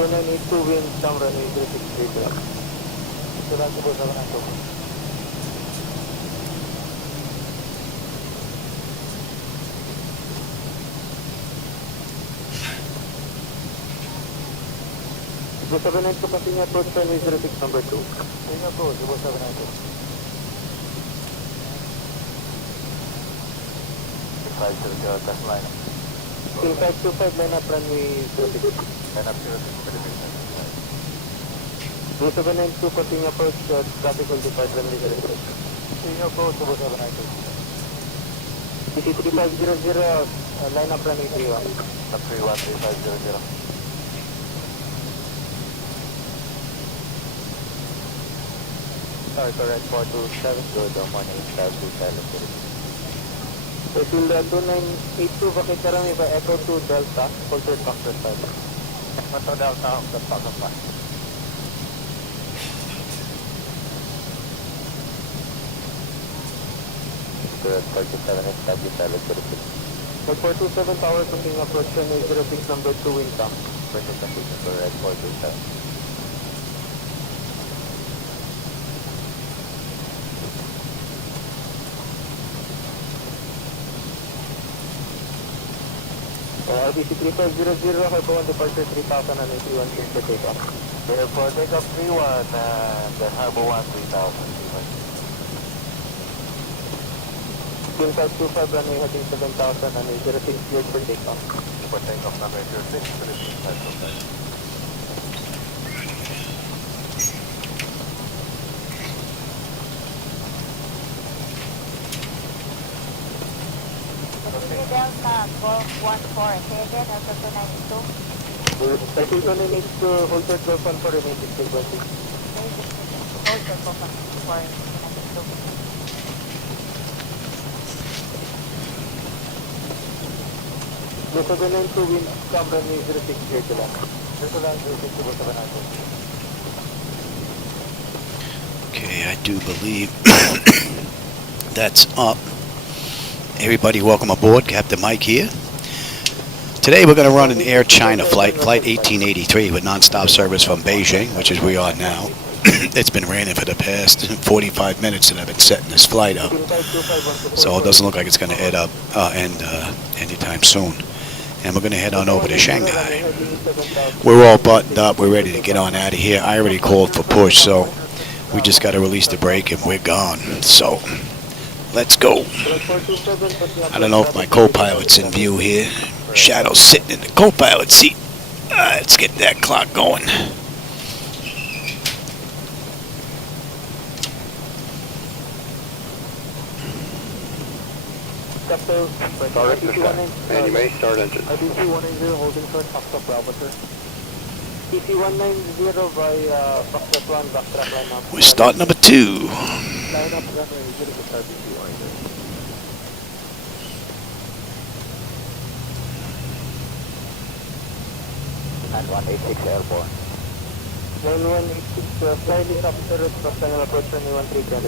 2982 wind, camera 8363. Ito lang po sa mga ito. Cebu 792, continue approach runway 06 number 2. Continue approach, Cebu 792. 500, test line up. 2525, line up runway 06. Line up 06, Philippines. Cebu 792, continue approach, traffic will depart runway 06. Continue approach, Cebu 792. DC3500, line up runway 31. Up 313500. Sorry, correct, 427, go down 18527. Matilda 2982, bakit karami ba Echo 2 Delta, Fulton Factor 5. Echo Delta, Factor 5. Good, 47, 427 tower, something approach on 06 number 2 wind camp. Correct, 427. RBC 3500, Harbor 1 departure 3000 and 81 since the takeoff. Therefore, takeoff 31 and the Harbor 1 3000. Fuel 525 runway heading 7000 and 06 cleared for takeoff. For takeoff number 06, Philippines 525. Delta, Golf 14, say again, Delta 292. Cycle 29 to hold third Golf 14, remain 620. Hold third Golf 14, 292. 792 wind, camera 06 clear to land. 0706 Okay, I do believe that's up. Everybody, welcome aboard. Captain Mike here. Today we're going to run an Air China flight, Flight 1883, with nonstop service from Beijing, which is where we are now. It's been raining for the past 45 minutes that I've been setting this flight up, so it doesn't look like it's going to end anytime soon. And we're going to head on over to Shanghai. We're all buttoned up. We're ready to get on out of here. I already called for push, so we just got to release the brake and we're gone. So let's go. I don't know if my co-pilot's in view here. Shadow's sitting in the co-pilot seat. Let's get that clock going. And you may start engine. DC 190 holding short, Foxtrot Bravo, sir. DC 190 by Foxtrot 1, backtrack line up. We're start number 2. Line up, runway 0 to start DC order. And 186 airborne. 9186, slightly after route, cross final approach runway 13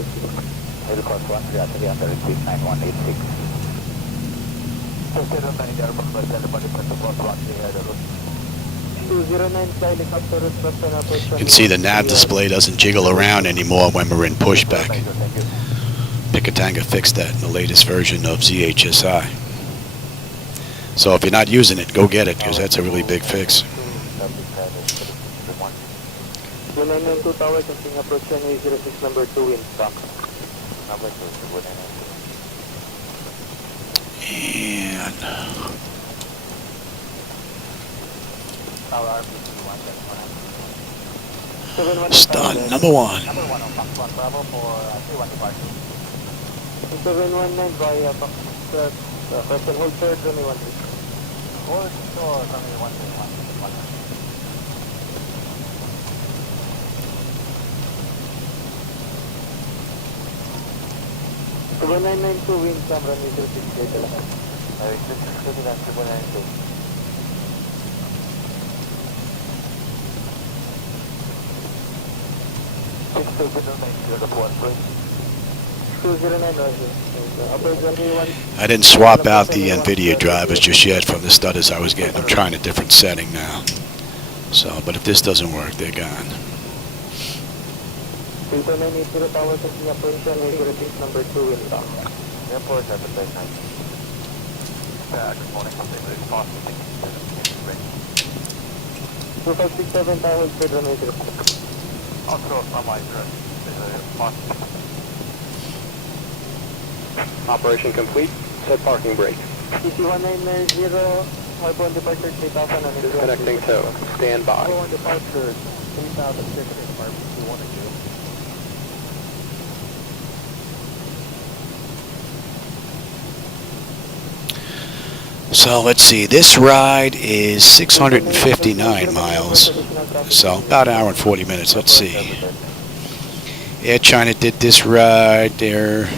Helicopter 13 9186. So 09 airborne by teleport to cross 13 air route. 209 helicopter route, cross final approach. You can see the nav display doesn't jiggle around anymore when we're in pushback. Picatinga fixed that in the latest version of ZHSI. So if you're not using it, go get it, because that's a really big fix. 2992 tower, something approach runway 06 number 2 wind stock. Number 2, And start number 1. Number 1 on Fox 1 Bravo for 31 departure. 719 via Fox, Preston hold third, runway 13. Hold short, runway 13. 992 wind cam runway 06 clear to land. 792. 209, I didn't swap out the NVIDIA drivers just yet from the stutters I was getting. I'm trying a different setting now. So, but if this doesn't work, they're gone. 2980 Tower taking operation, we repeat number 2 inbound. Airport at the same time. Good morning, it's possible. 2567 Tower, Pedro Major. Also, from my address, operation complete, set parking brake. PC1990, outbound departure 3000 and disconnecting tow, stand by. Outbound departure 3000, Secretary Department 212. So let's see, this ride is 659 miles, so about an hour and 40 minutes. Let's see. Air China did this ride, their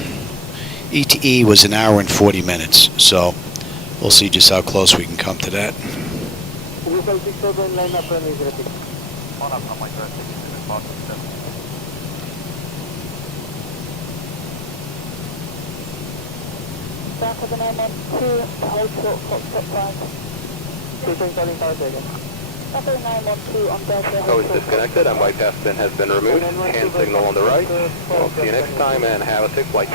ETE was an hour and 40 minutes, so we'll see just how close we can come to that. Oh, it's disconnected and white pass bin has been removed. Hand signal on the right. We'll see you next time and have a safe flight.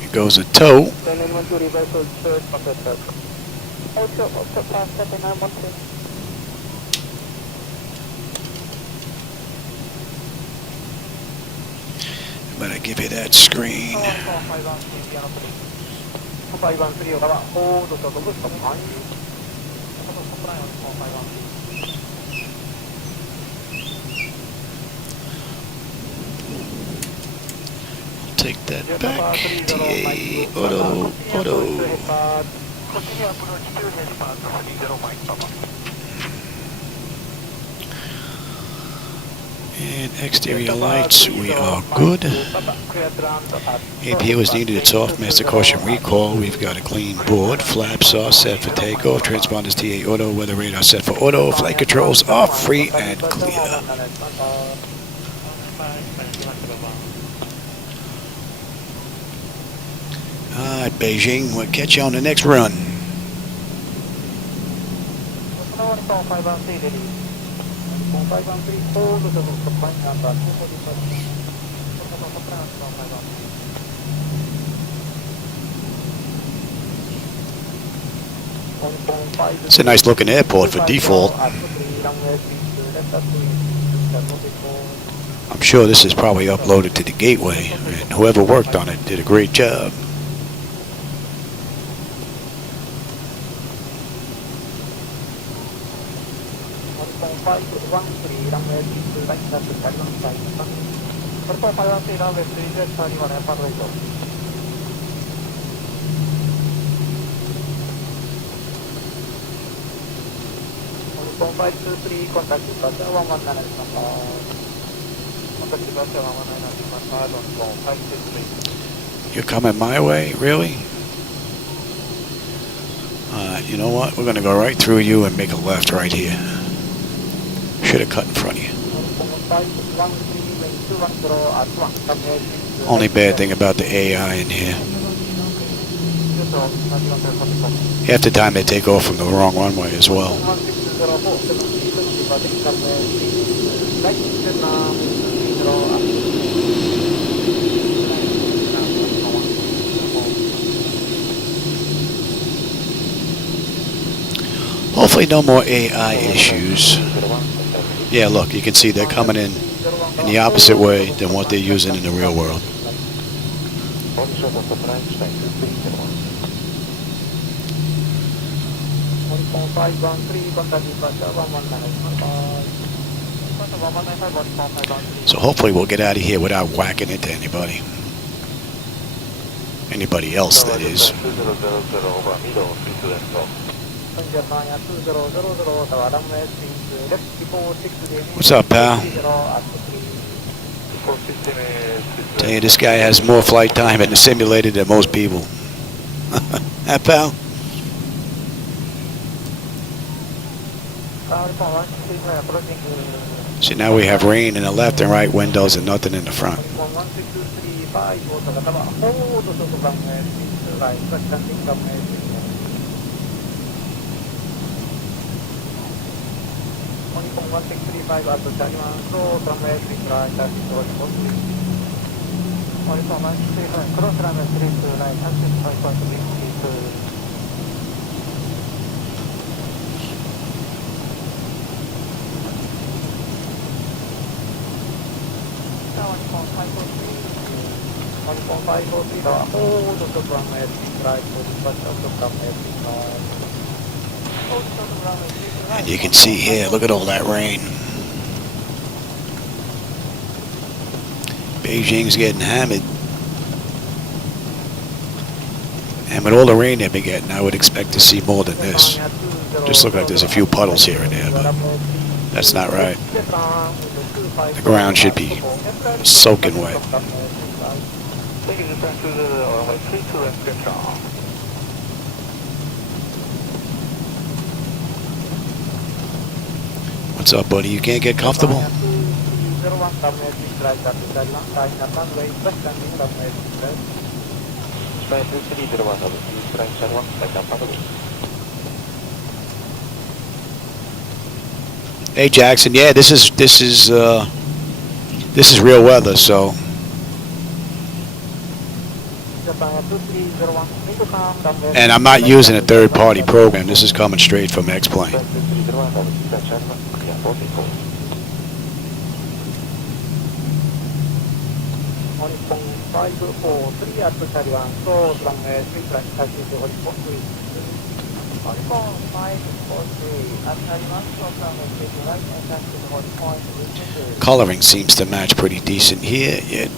Here goes a tow. Better give you that screen. I'll take that back. TA auto. And exterior lights, we are good. APU is needed, it's off. Master caution recall. We've got a clean board. Flaps are set for takeoff. Transponders TA auto. Weather radar set for auto. Flight controls off, free and clear. Alright, Beijing, we'll catch you on the next run. It's a nice looking airport for default. I'm sure this is probably uploaded to the gateway, and whoever worked on it did a great job. You're coming my way, really? You know what? We're going to go right through you and make a left right here. Should have cut in front of you. Only bad thing about the AI in here. Half the time they take off from the wrong runway as well. Hopefully no more AI issues. Yeah, look, you can see they're coming in the opposite way than what they're using in the real world. So hopefully we'll get out of here without whacking into anybody. Anybody else, that is. What's up, pal? Tell you, this guy has more flight time in the simulator than most people. Huh, pal? See, now we have rain in the left and right windows and nothing in the front. 大阪はホールドと番名2ラインがstanding番名2日本1635あとチャリマンと番名3ラインダッシュと日本日本1635クロスランメ3ライン35.62日本543はホールドと番名3ラインと番名3ラインAnd you can see here, look at all that rain. Beijing's getting hammered. And with all the rain they've been getting, I would expect to see more than this. Just look like there's a few puddles here and there, but that's not right. The ground should be soaking wet. What's up, buddy? You can't get comfortable? Hey, Jackson. Yeah, this is real weather, so. And I'm not using a third-party program. This is coming straight from X-Plane. Coloring seems to match pretty decent here. Yeah,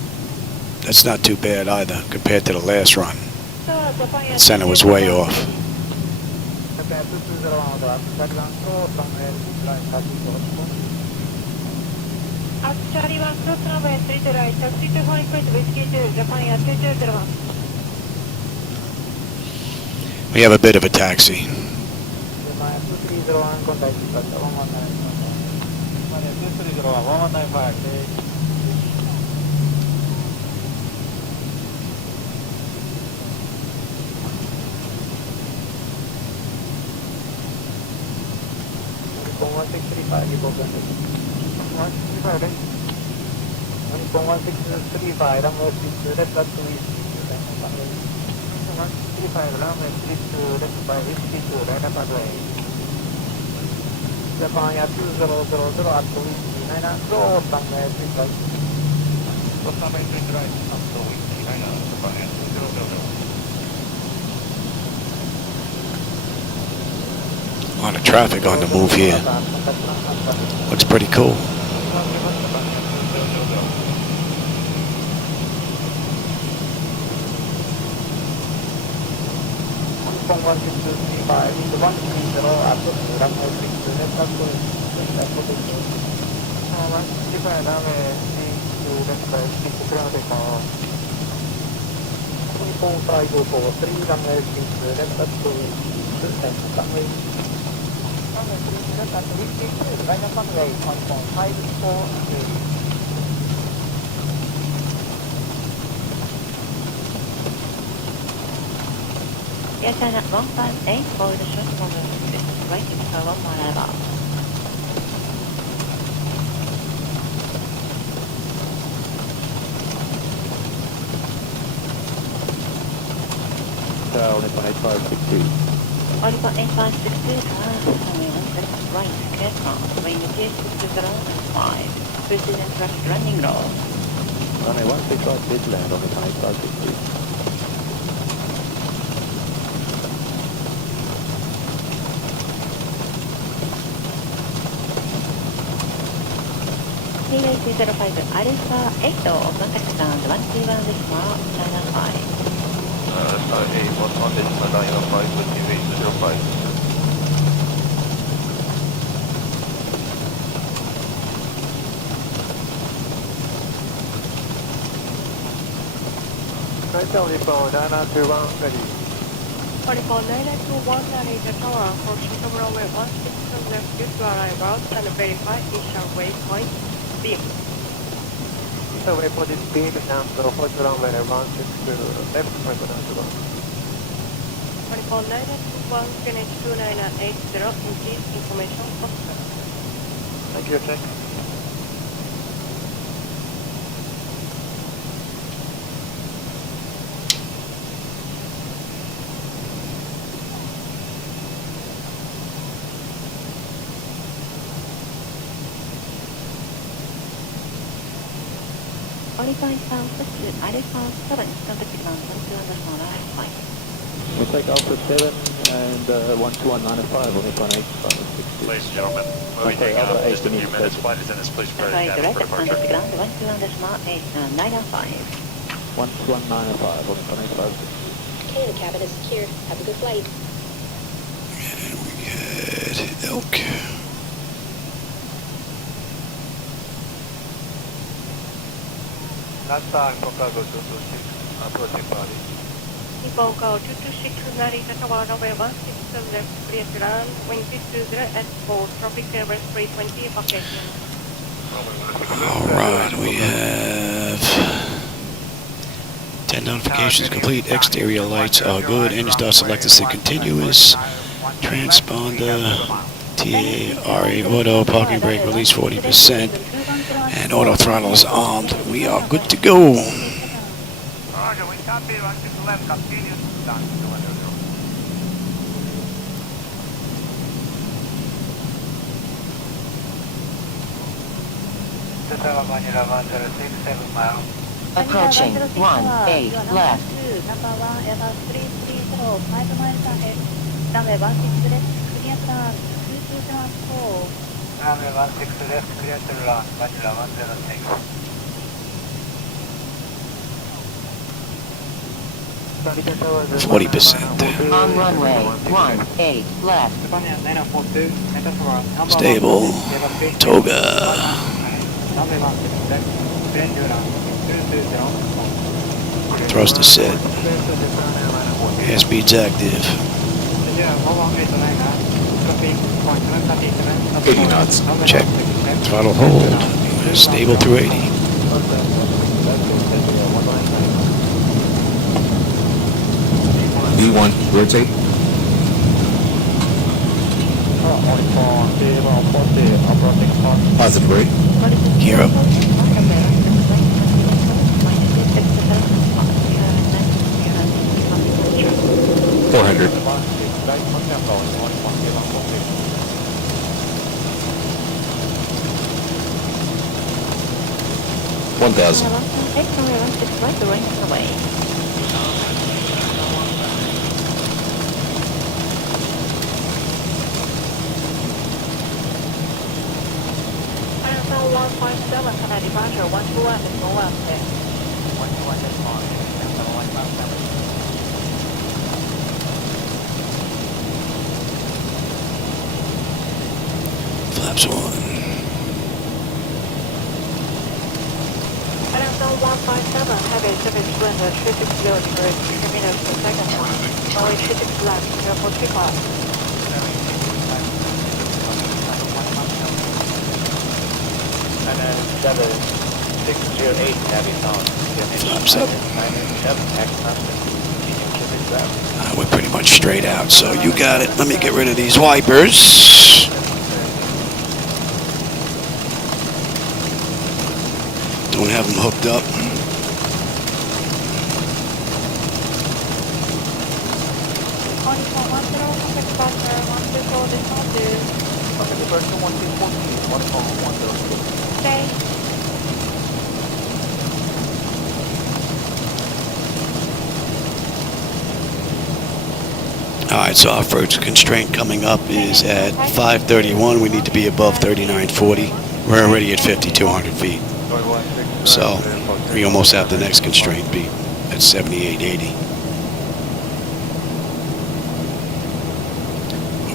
that's not too bad either compared to the last run. The center was way off. We have a bit of a taxi. A lot of traffic on the move here. Looks pretty cool. Yes, and at 158 for the short model, waiting for 1 mile arrival. Nippon 8562. Nippon 8562, right, careful, wind GS6005, President Rush running roll. Runway 165 did land on Nippon 8562. CA205 Alpha 8 contact sound 121 decimal China 5. A11 decimal China 5 CA205. Right down Nippon 9921 ready. Nippon 9921 ready the tower for Chicago runway 16 left due to arrival and verify initial waypoint beam. away for this speed and hold the runway 16 left for the 24 921 finish 2980, increase information officer. Thank you, check. Qualify Southwest Alpha 7, contact ground 121.5. We'll take Alpha 7 and 12195 on the 185. Ladies and gentlemen, moving Okay, up Alpha just a 8 few minutes. Flight attendants, please prepare Shanghai the cabin direct for contact departure. ground 121.905. 12195 on the 185. Okay, the cabin is secure. Have a good flight. And we had Elk. Last time, Chicago 226, approaching body. Chicago 226 Narita Tower runway 16 left, clear to land, wind 620 at 4, traffic airways 320, vacation. Alright, we have 10 notifications complete, exterior lights are good, engine start selected to continuous, transponder, TARE auto, parking brake release 40%, and auto throttle is armed. We are good to go. Roger, we copy, 16 left, continue down to 100. Approaching 18 left. Number 1, Airbus 330, 5 miles ahead. Runway 16 left, clear to land, 2274. Runway 16 left, clear to land, Manila 106. 40%. On runway 18 left. Stable. Toga. Thruster set. Airspeed's active. 80 knots. Check. Throttle hold. Stable through 80. V1, rotate. Positive rate. Gear up. 400. $1,000. Alpha 157, Canada departure 121 is no one there. 121 is on, Delta 157. Flaps 1. Alpha 157, heavy surface wind at 360 degrees, 3 meters per second. Only 36 left, airport takeoff. And then 7608, heavy sound. Flaps up. 987, X number. Continue to this route. We're pretty much straight out, so you got it. Let me get rid of these wipers. Don't have them hooked up. Alright, so our first constraint coming up is at 531. We need to be above 3940. We're already at 5,200 feet. So we almost have the next constraint beat at 7880.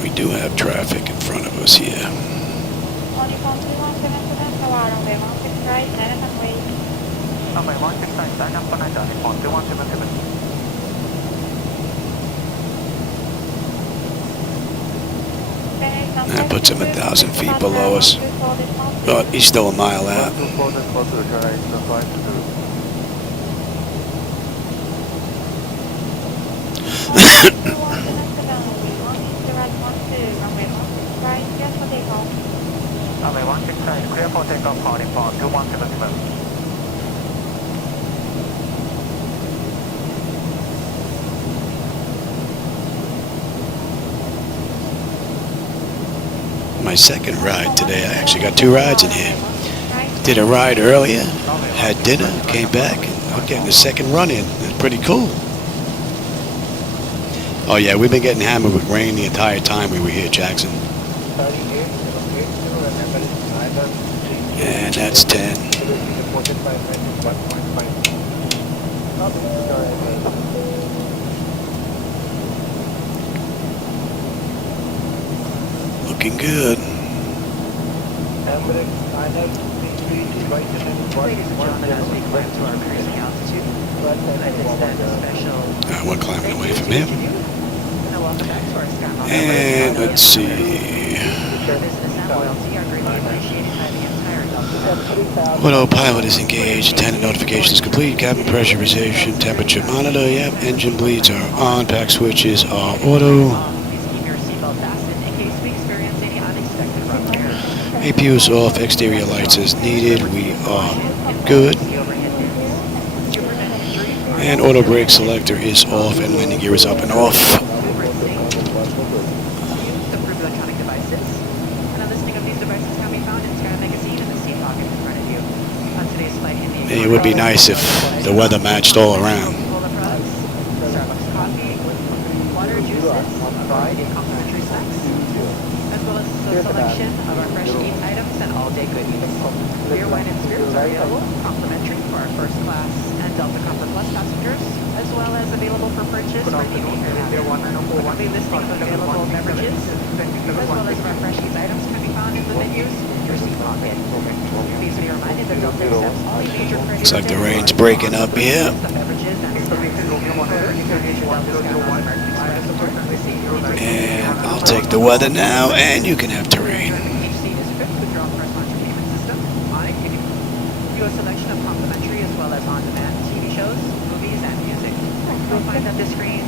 We do have traffic in front of us here. Runway 169, sign up for 9 down, on 2177. That puts him 1,000 feet below us. But he's still a mile out. 240 turn right, 52. Runway 16 right, clear for takeoff, calling for 2177. My second ride today. I actually got 2 rides in here. Did a ride earlier, had dinner, came back, and I'm getting the second run in. It's pretty cool. Oh yeah, we've been getting hammered with rain the entire time we were here, Jackson. And that's 10. Looking good. We're climbing away from him. And let's see. Autopilot is engaged. Attendant notification is complete. Cabin pressurization, temperature monitor. Yep. Engine bleeds are on. Pack switches are auto. APU is off. Exterior lights as needed. We are good. And auto brake selector is off and landing gear is up and off. It would be nice if the weather matched all around. Selection of our fresh eat items and all-day goodies. Beer, wine, and spirits are available, complimentary for our first class and Delta Comfort Plus passengers, as well as available for purchase for the evening. We'll be listing of available beverages, as well as our fresh eat items can be found in the menus in your seat pocket. Please be reminded that Delta accepts all major credit. Looks like the rain's breaking up here. And I'll take the weather now, and you can have terrain. Each seat is equipped with your own personal entertainment system. On it, you a selection of complimentary as well as on-demand TV shows, movies, and music. You'll find that this screen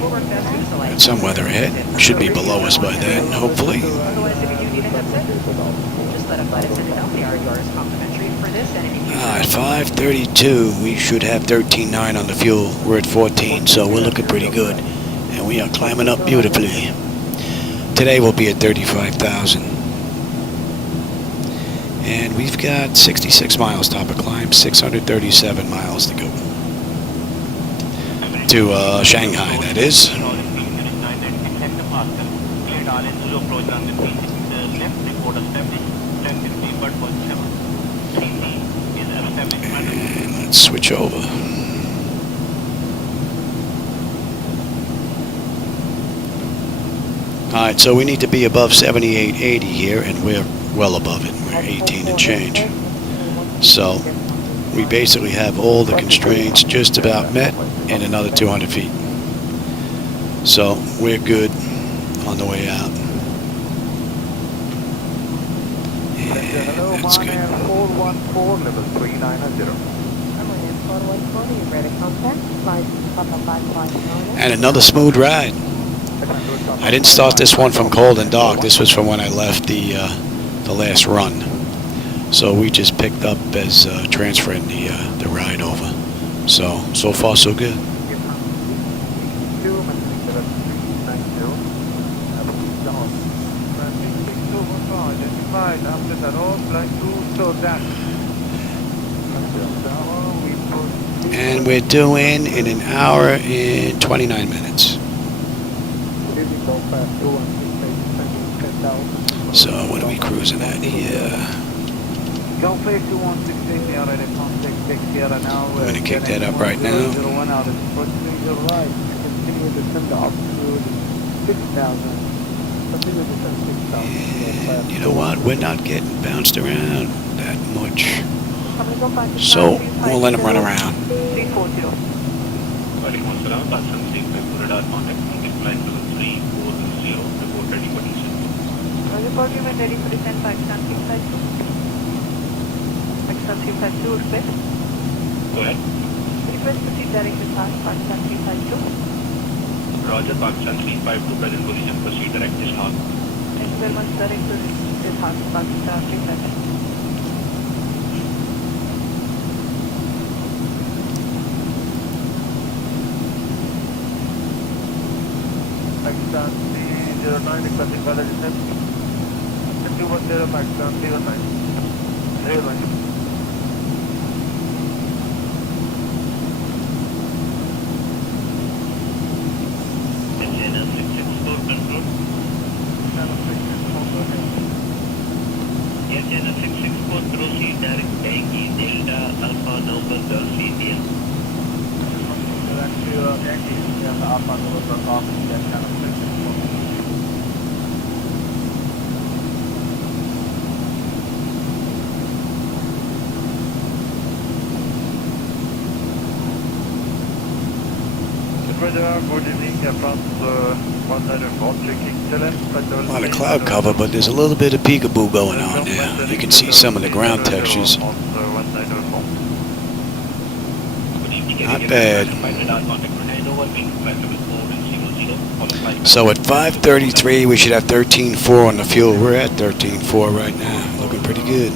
will work best with the light. Got some weather ahead. Should be below us by then, hopefully. Otherwise, if you do need a headset, just let a flight attendant know they are yours complimentary for this and any future. At 5:32, we should have 13.9 on the fuel. We're at 14, so we're looking pretty good. And we are climbing up beautifully. Today we'll be at 35,000. And we've got 66 miles top of climb, 637 miles to go. To Shanghai, that is. And let's switch over. Alright, so we need to be above 7880 here, and we're well above it. We're 18 and change. So, we basically have all the constraints just about met and another 200 feet. So, we're good on the way out. And that's good. 414, level 390. And another smooth ride. I didn't start this one from cold and dark. This was from when I left the last run. So we just picked up as transferring the ride over. So far so good. And we're doing in an hour and 29 minutes. So what are we cruising at here? I'm going to kick that up right now. And you know what? We're not getting bounced around that much. So we'll let them run around. Ready for descent, Pakistan 652. Pakistan 352 request. Go ahead. Request proceed direct to Pakistan 352. Roger, Pakistan 352, present position, proceed direct this mark. Thank you very much, direct to Pakistan 352. Pakistan 309 requesting further distance. 210 Pakistan 309. 309. China 664 control. China 664 proceed direct Yankee Delta Alpha November CTL. Yankee Delta Alpha November Coffee China 664. Good evening, France 104, checking A lot of cloud cover, but there's a little bit of peekaboo going on there. You can see some of the ground textures. Not bad. So at 5:33, we should have 13.4 on the fuel. We're at 13.4 right now. Looking pretty good.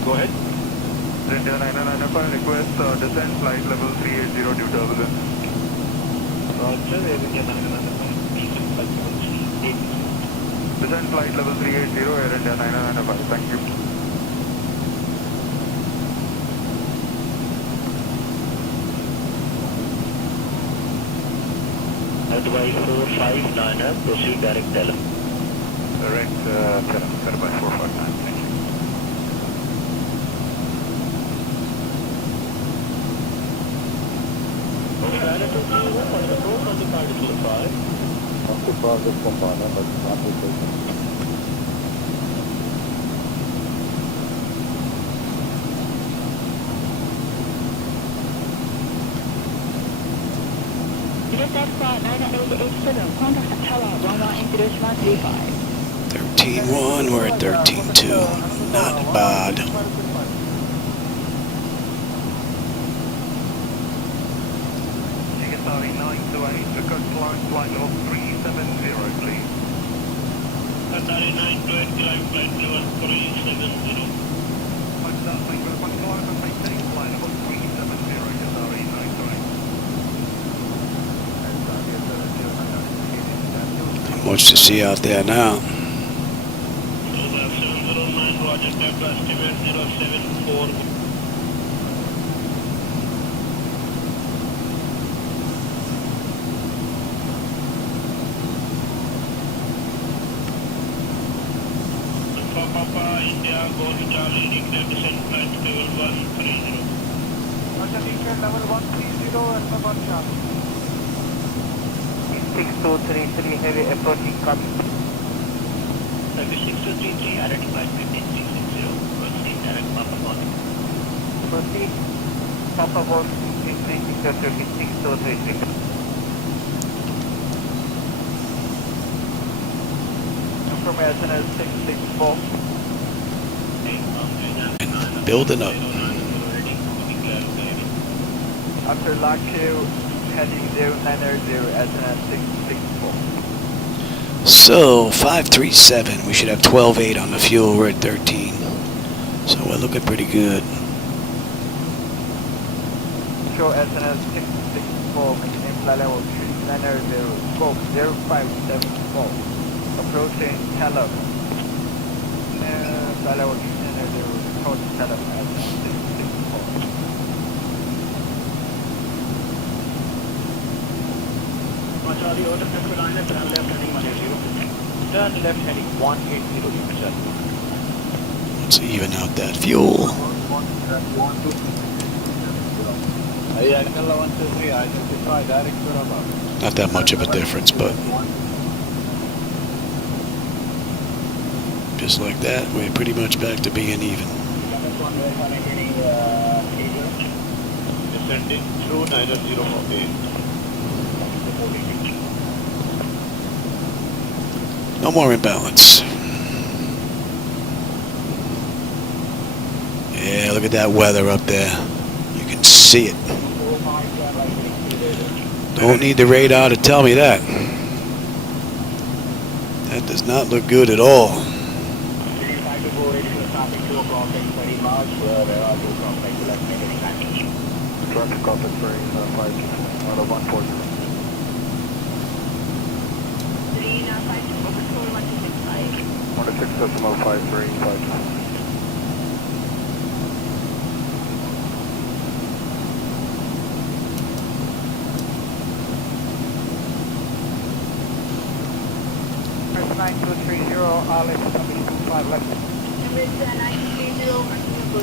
Go ahead. India 9995 request descent flight level 380 due turbulence. Roger, India 9995. Descent flight level 380 Air India 9995. Thank you. Advise 459, proceed direct Delhi. Direct Advise 459. Thank you. Flight 9887, contact at tower 11-135. 13.1, we're at 13.2. Not bad. Sorry, 928, request flight level 370, please. Atari 928, climb flight level 370. Thank you. Maintain flight level 370, Atari 928. Not much to see out there now. 709, Roger, Delta estimate 074. Papa India, Golf Charlie, Ignite descent flight level 130. Roger, teacher level 130 and Papa Charlie. 6233 heavy approaching copy. Service 6233, identified 15360. Proceed direct Papa Golf. Proceed Papa Golf 6233. From SNS 664. Building up. After lock 2, heading 0900, SNS 664. So 537, we should have 12.8 on the fuel. We're at 13. So we're looking pretty good. Show SNS 664, maintain flight level 3900, scope 0574. Approaching Talab. Flight level 3900, approach Talab at 664. Charlie, order number 9, turn left heading 180. Turn left heading 180, Let's even out that fuel. Not that much of a difference, but just like that, we're pretty much back to being even. Descending through 908. No more imbalance. Yeah, look at that weather up there. You can see it. Don't need the radar to tell me that. That does not look good at all. Traffic office bearing 5 out of 140. 16.5352.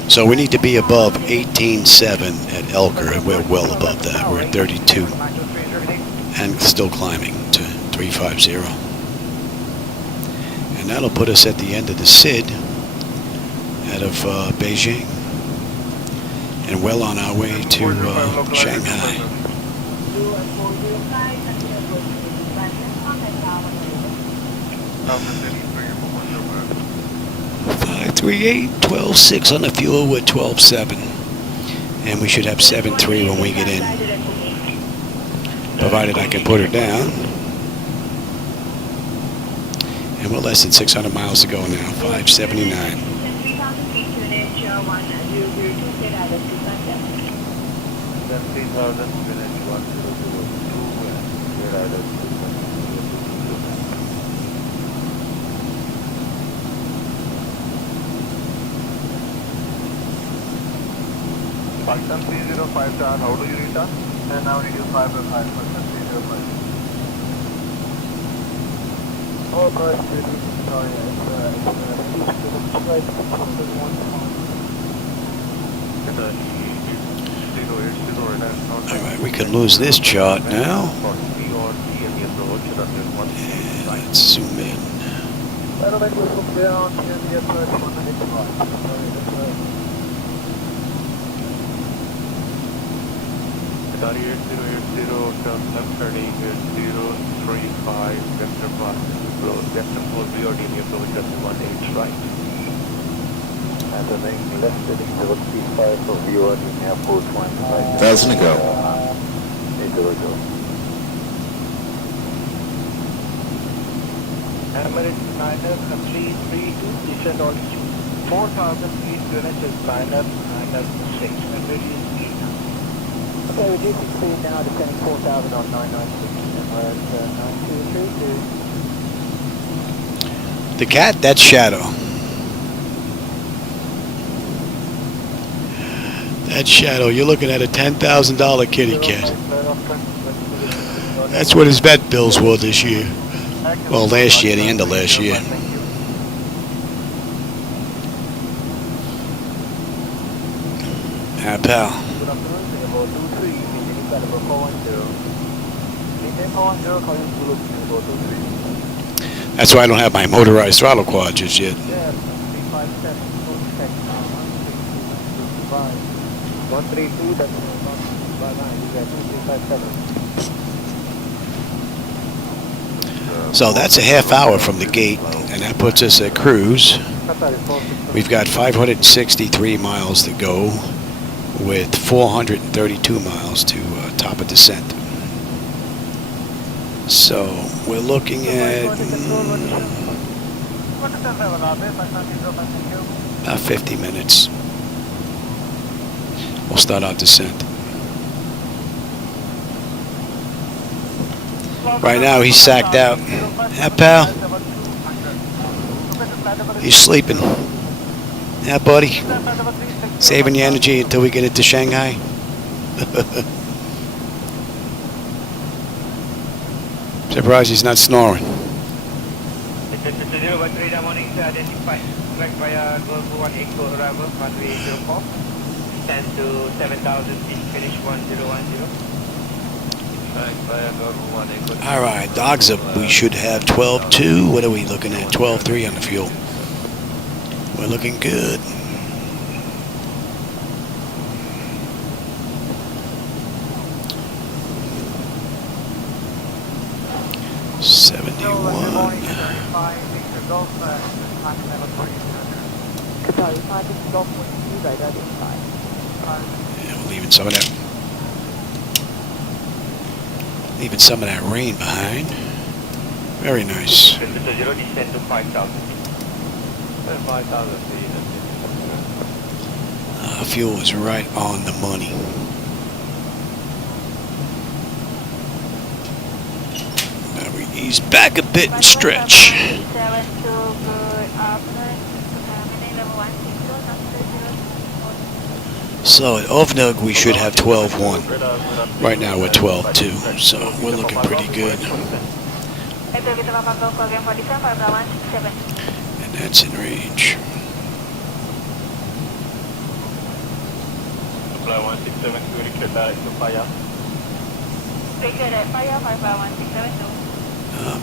So we need to be above 18.7 at Elker, and we're well above that. We're at 32 and still climbing to 350. And that'll put us at the end of the SID out of Beijing and well on our way to Shanghai. 538, 12.6 on the fuel with 12.7. And we should have 7.3 when we get in. Provided I can put her down. And we're less than 600 miles to go now, 579. Pakistan 305 star, how do you return? And now reduce 5 by 5%, 305. Oh, gosh, sorry, All right, we can lose this chart now. And let's zoom in. Sorry, 8080, turn left turning 035, vector pass, vector 4 BRD, near approach 18 right. And the main left turning 035 for BRD, near approach 15. 1,000 to go. 800. Emirates Niner 332, descend altitude 4,000 feet, Greenwich is Niner 6, and radius 8. Okay, reducing speed now, descending 4,000 on 996, and we're at 9232. The cat, that's Shadow. That's Shadow. You're looking at a $10,000 kitty cat. That's what his vet bills were this year. Well, last year, the end of last year. Ah, pal. That's why I don't have my motorized throttle quad just yet. So that's a half hour from the gate, and that puts us at cruise. We've got 563 miles to go with 432 miles to top of descent. So we're looking at about 50 minutes. We'll start our descent. Right now he's sacked out. Yeah, pal. He's sleeping. Yeah, buddy. Saving your energy until we get into Shanghai. Surprised he's not snoring. Flight via Golf 1 Echo Arrival, runway 04. Descend to 7,000 feet, finish 1010. Flight via Golf 1 Echo. All right, dogs up. We should have 12.2. What are we looking at? 12.3 on the fuel. We're looking good. Yeah, we're leaving some of that. Leaving some of that rain behind. Very nice. Delta 0, descend to 5,000 feet. 5,000 feet. Fuel is right on the money. Now we ease back a bit and stretch. So at Ovnug we should have 12.1. Right now we're 12.2, so we're looking pretty good. And that's in range. Flight 1672, request direct to fire.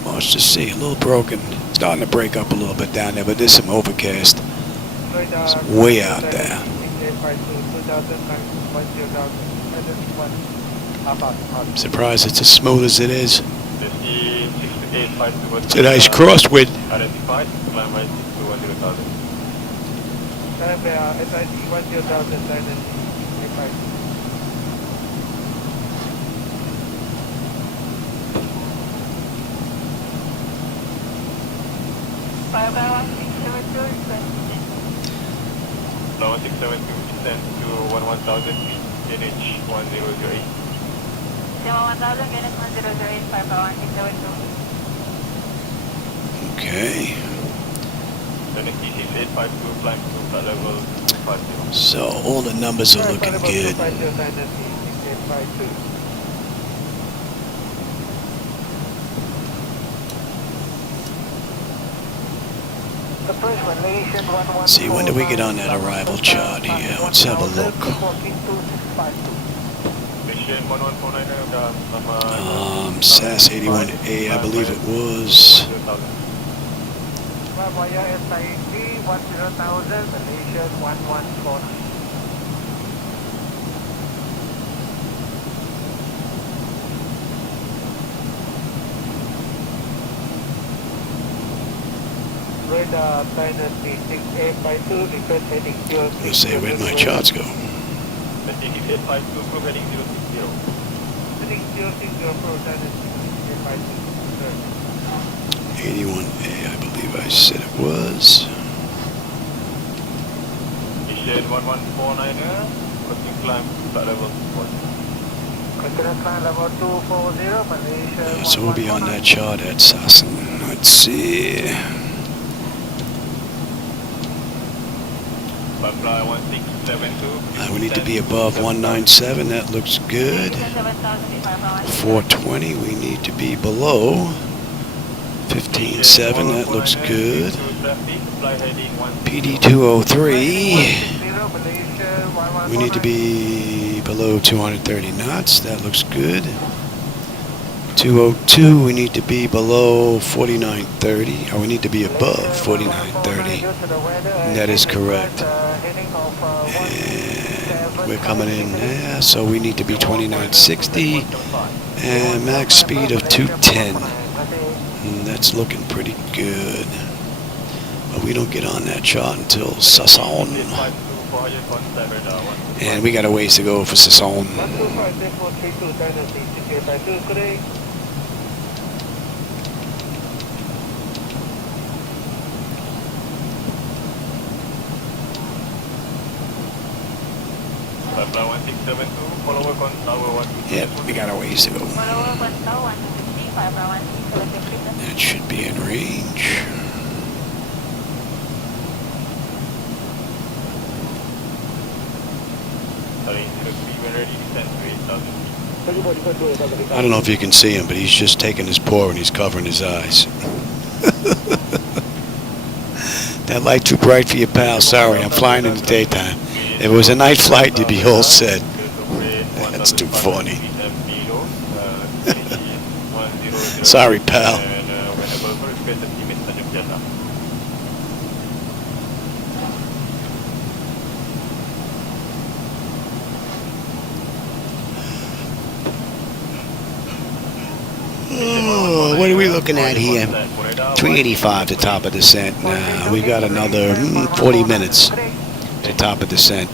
Much to see, a little broken. Starting to break up a little bit down there, but there's some overcast. It's way out there. I'm surprised it's as smooth as it is. It's a nice crosswind. Identified, climb by 62100,000. Flight 1672, descend to 11,000 feet, NH 1008. 1008, minus 1008, 51672. Okay. Then TC6852, climb to flight level 250. So all the numbers are looking good. See, when do we get on that arrival chart here? Let's have a look. SAS81A, I believe it was. Via SID 10,000, Malaysia 1149. Radar Dynasty 6852, request heading 060. Let's see, where'd my charts go? Dynasty 6852, group heading 060. Heading 060 for Dynasty 6852. 81A, I believe I said it was. Initiate 1149er, crossing climb, flight level 240. Continue climb level 240, Malaysia. So we'll be on that chart at Sassen. Let's see. Fly 1672. We need to be above 197. That looks good. 420. We need to be below 15.7. That looks good. PD 203. We need to be below 230 knots. That looks good. 202. We need to be below 4930. Or we need to be above 4930. That is correct. And we're coming in there, so we need to be 2960 and max speed of 210. And that's looking pretty good. But we don't get on that chart until Saison. And we got a ways to go for Saison. Yep, we got a ways to go. That should be in range. I don't know if you can see him, but he's just taking his paw and he's covering his eyes. That light too bright for you, pal. Sorry, I'm flying in the daytime. If it was a night flight, you'd be all set. That's too funny. Sorry, pal. Oh, what are we looking at here? 385 to top of descent. We've got another 40 minutes to top of descent.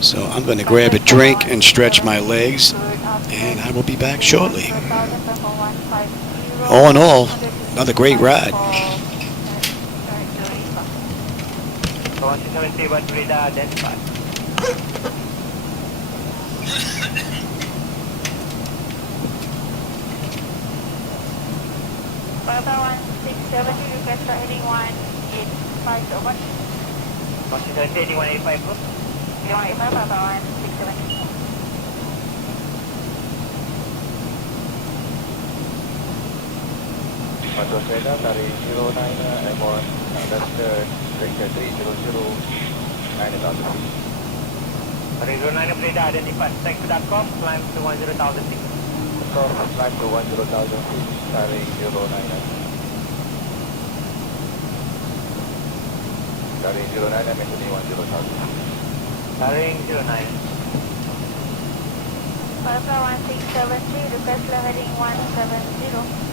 So I'm going to grab a drink and stretch my legs, and I will be back shortly. All in all, another great ride. 171 radar identified. Papa 1670, request for heading 185 over. 170, 8185 bro. 8185, Papa 1670. Radar dari 09 M1, that's vector 300, 9000 feet. 09 radar identified. Thanks.com, climb to 10,000 feet. Climb to 10,000 feet, dari 09. Dari 09 mentioning 10,000. Carrying 09. Papa 1673, request for heading 170.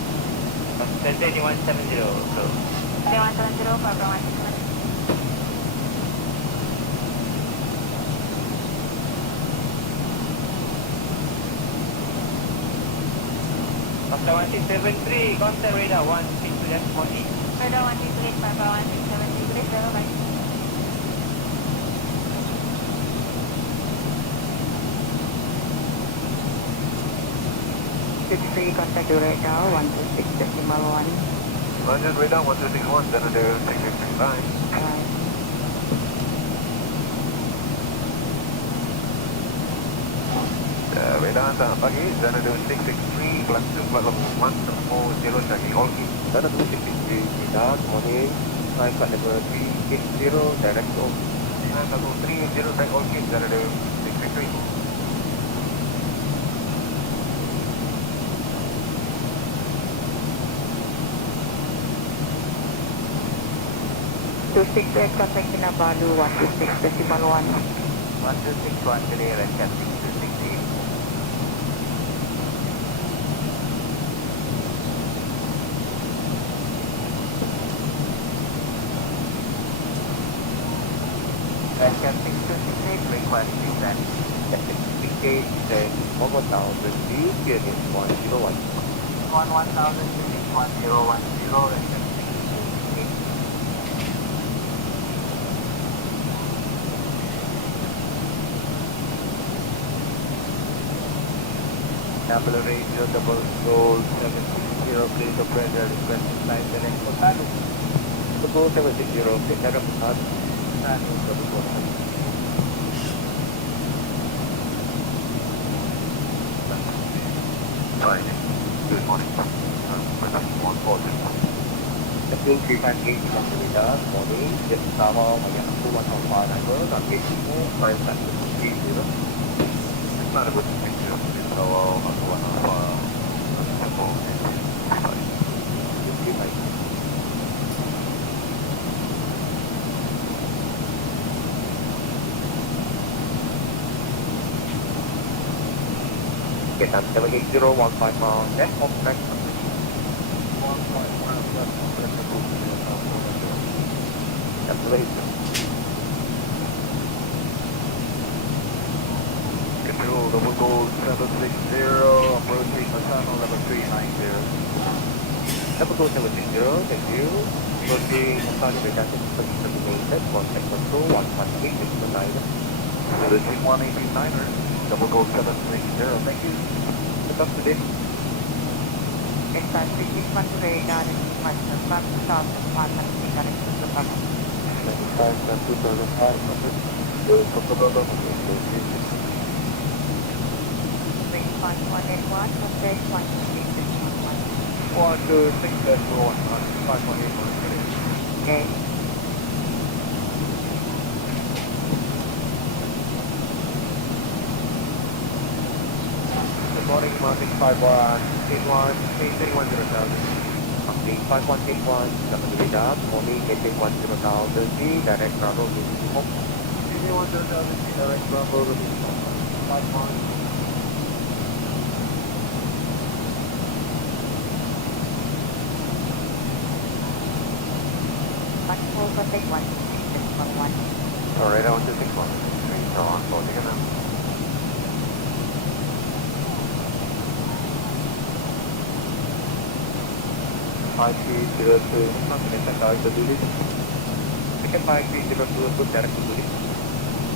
170, 170, so. 170, Papa 160. Papa 1673, contact radar 162 left 40. Radar 168, Papa 1670, please go by. 53, contact your radar 126.1. Roger, radar 1261, then there 669. Radar selamat pagi, dan ada 663, langsung belakang 140 Shanghai, all key. Dan ada 663, radar, morning, flight level 380, direct to. Dan ada 380, direct all key, dan ada 663. Contact Kinabalu 126.1. 1261 today, and cat 6268. And cat 6268, request descent. Cat 668, then 1,000 feet, here is 101. 1,000 feet, 1010, and cat 668. Number radio double goal 760, please operator request flight select for Talu. Double 760, please set up start. Talu double goal. Fine. Good morning. Production 140. The fuel 358 from the radar, morning, jet Tama, Mayan 21 arrival, on gate 2, 530. It's not a good picture. So I'll go on Get on 780, 15 miles, net off track. 1.1 that's late. Control, double gold 760, approaching the tunnel level 390. Double gold 760, thank you. Approaching the tunnel designated, contact control 118, approaching 189er, double gold 760, thank you. Good up to date. Expat 361 to radar and 1,100 direct to the tunnel. 181, contact 126.1. 126.1, 5.8. Okay. morning, Mountain 5181, maintain 10,000. Mountain 5181, Captain Radar, morning, maintain 10,000 feet, direct Bravo, moving to home. Maintain 10,000 feet, direct Bravo, moving to home. 51. Alright, I want to 61. So on, so take it now. Not going to direct to duty. Ticket 5302, put direct to duty.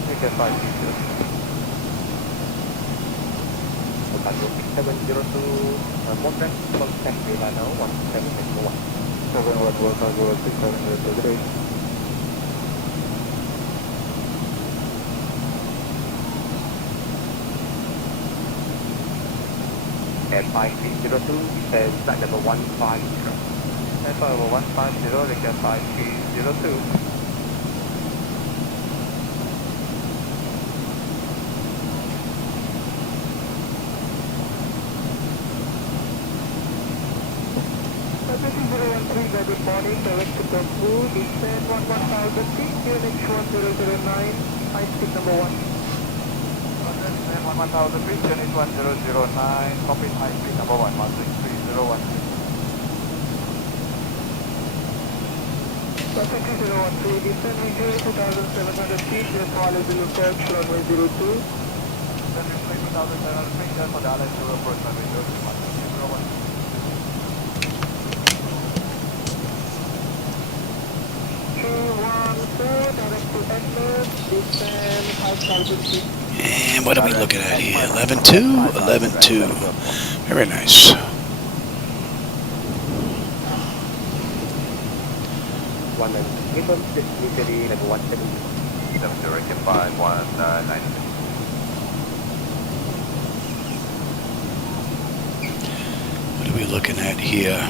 Ticket 5302. Cargo 6702, Mountain, contact Villa now, 1761. 711, Cargo 6703. At 5302, says flight number 150. That's flight number 150, request 5302. Good morning, direct to Kampu, descend 11,000 feet, QNH 1009, high speed number 1. Descend 11,000 feet, QNH 1009, copy high speed number 1, 16301. 16013, descend visual 2,700 feet, just while is the approach, runway 02. Descend visual 2,700 feet, just for Dallas to approach runway 01. 214, direct to Edmund, descend 5,000 feet. And what are we looking at here? 11.2? 11.2. Very nice. One minute. Usually level 170. Direction 5196. What are we looking at here?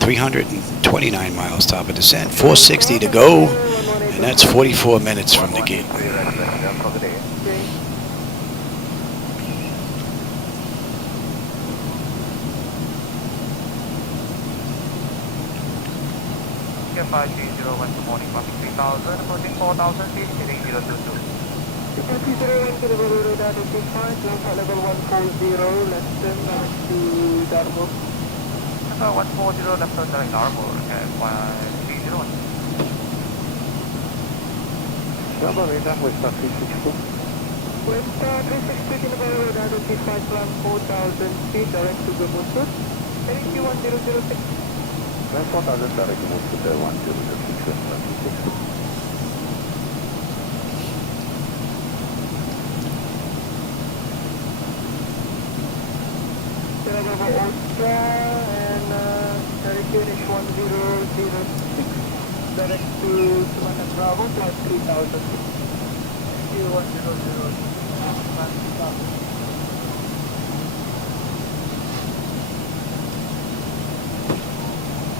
329 miles top of descent, 460 to go, and that's 44 minutes from the gate. Get 5301, good morning, passing 3,000, approaching 4,000 feet, heading 022. 5301 to the radar, taking 5, level 140, less than to Darbo. 140, left turn direct Darbo, okay, 5301. Darbo radar, Westar 362. Westar 360 to the radar, taking 5, climb 4,000 feet, direct to the Musut, heading Q1006. 4,000 direct to Musut, 1006. Oscar and direct unit 1006, direct to Savannah Bravo, flight 3,000. Q1006,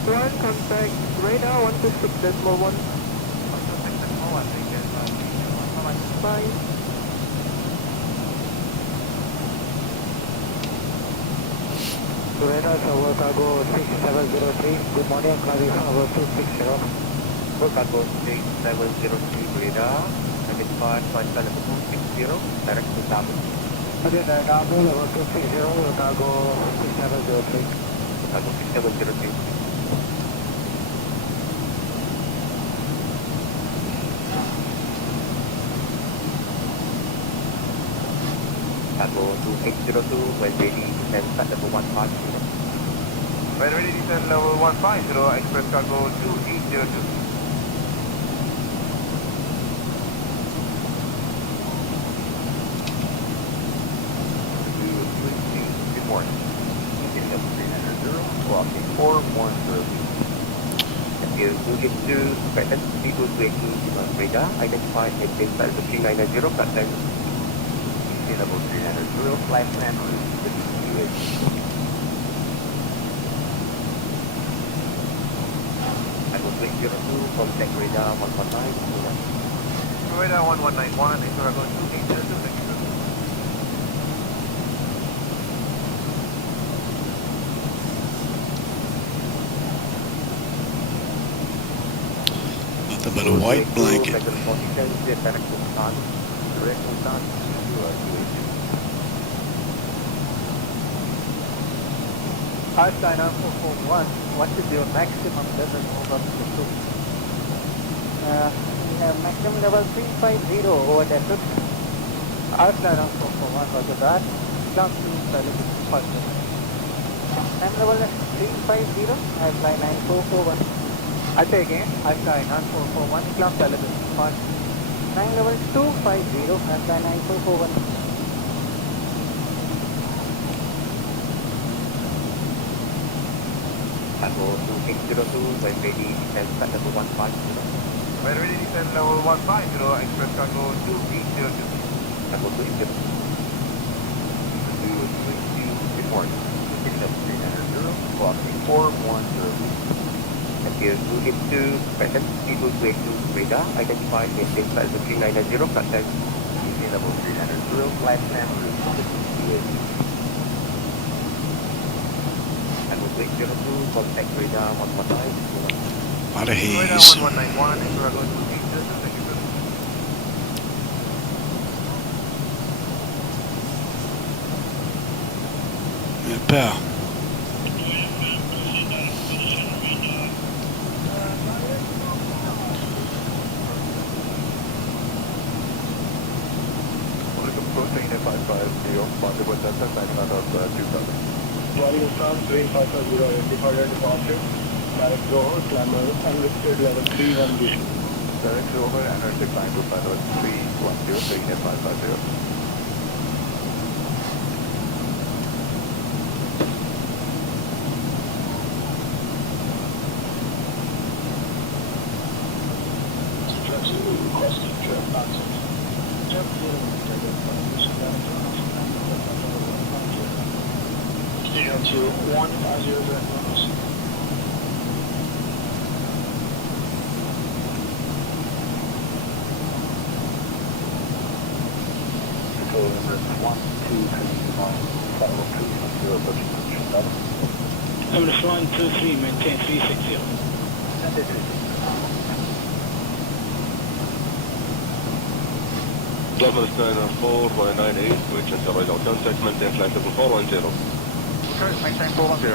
one contact radar 126.1. 126.1, bye. Radar Tower Cargo 6703, good morning, Clavi Tower 260. Cargo 6703 radar, identified flight level 260, direct to Tamu. Radar Cargo level 260, Cargo 6703. Cargo 6703. Cargo 2802, when ready, descend flight level 150. When ready, descend level 150, express cargo 2802. Good morning. Getting up 300, walking 410. Appear to get to present, people to radar, identified, maintain flight level 3990, platform. Level 300, real flight plan route, 58. I will 802, contact radar 119. Radar 1191, and you are going to 802, thank you. white blanket. Einstein 441, what is your maximum level over altitude? We have maximum level 350 over altitude. Einstein 441, roger that. Climb to altitude first. Time level 350, I fly 9441. I say again, Einstein 441, climb to altitude first. Time level 250, I fly 9441. Tango 2802, when ready, descend flight level 150. When ready, descend level 150, express cargo 2802. Tango 280. Report. Descend level 300, clock 410. Thank you. 282, present, T282 radar, identify, maintain flight level 390, contact. Descend level 300, flight plan route 288. 802, contact radar 119. A lot of haze. Radar 1191, and we're going to take this. Thank you, sir. Yeah, pal. Approaching 550, possible Delta, signing out of 2000. Flying from 3550, identified departure, direct Johor, climber, unlisted level 310. Direct over and decline to flight level 310, taking at 550. To 150 miles. Control number 1239, Number 123, maintain 360. Level 90498, which is the radar contact, maintain flight level 410. Okay, maintain 410,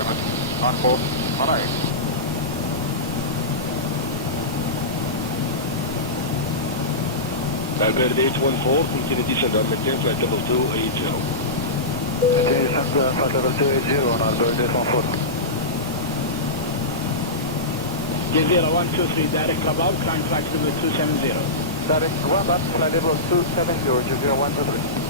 on course, alright. Albert 814, continue descend on maintain flight level 280. Descend flight level 280 on Albert 814. J0 123, direct above, climb flight level 270. Direct one up, flight level 270, J0 123.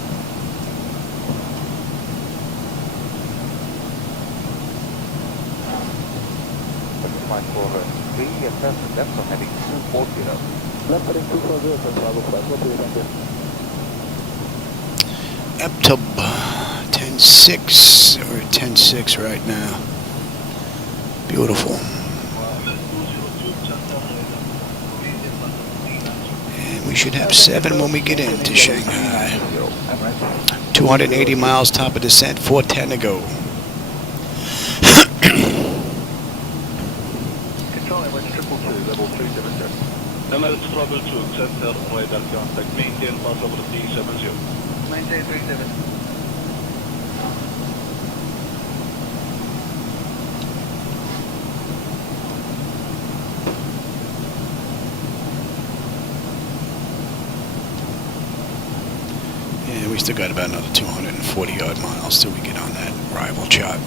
Flight for 3 and left from heading 240. Left heading 240, Bravo flight, what do you think? Up to 10.6 or 10.6 right now. Beautiful. And we should have 7 when we get into Shanghai. 280 miles top of descent, 410 to go. Level 370. Emirates troubleshoot, center, radar contact, maintain possible 370. Maintain 370. Yeah, we still got about another 240 odd miles till we get on that arrival chart.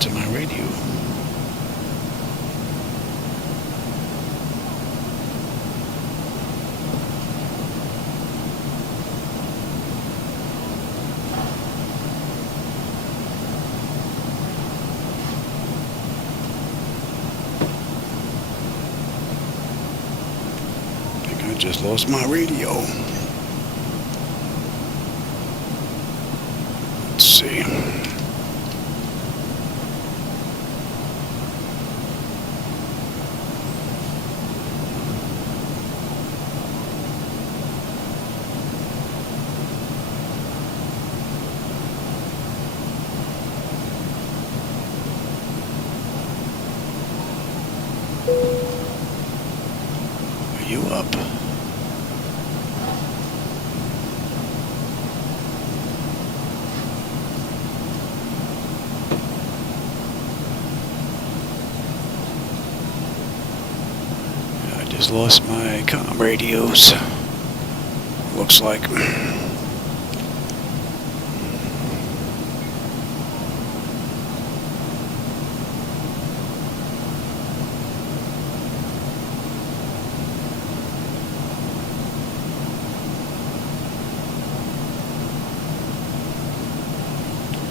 to my radio. I think I just lost my radio. Let's see. Are you up? I just lost my comm radios. Looks like.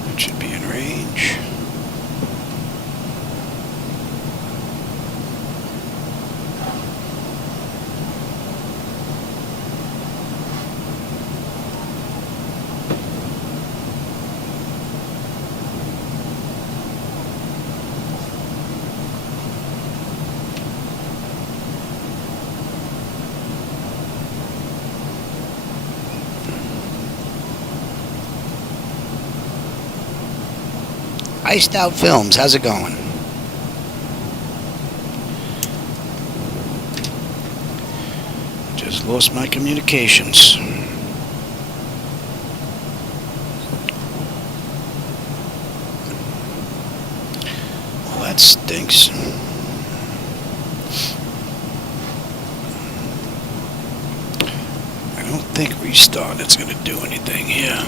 It should be in range. Iced Out Films, how's it going? Just lost my communications. Well, that stinks. I don't think restart is going to do anything here.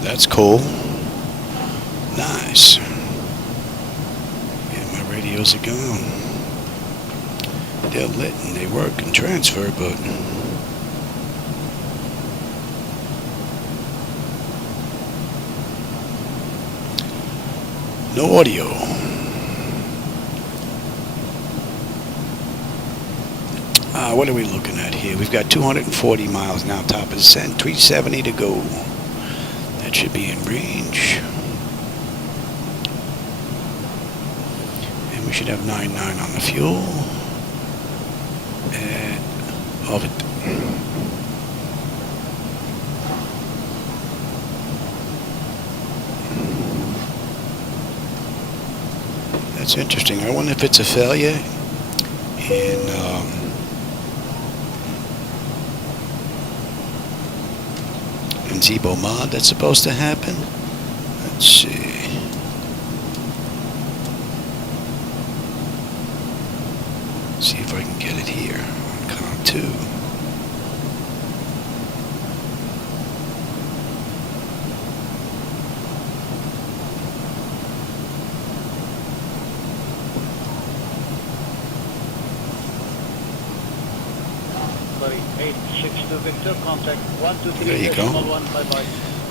That's cool. Nice. Yeah, my radios are gone. They're lit and they work and transfer, but no audio. What are we looking at here? We've got 240 miles now, top of descent, 370 to go. That should be in range. And we should have 99 on the fuel. And of it. That's interesting. I wonder if it's a failure in ZBAA that's supposed to happen. Let's see. See if I can get it here on COM 2. There you go.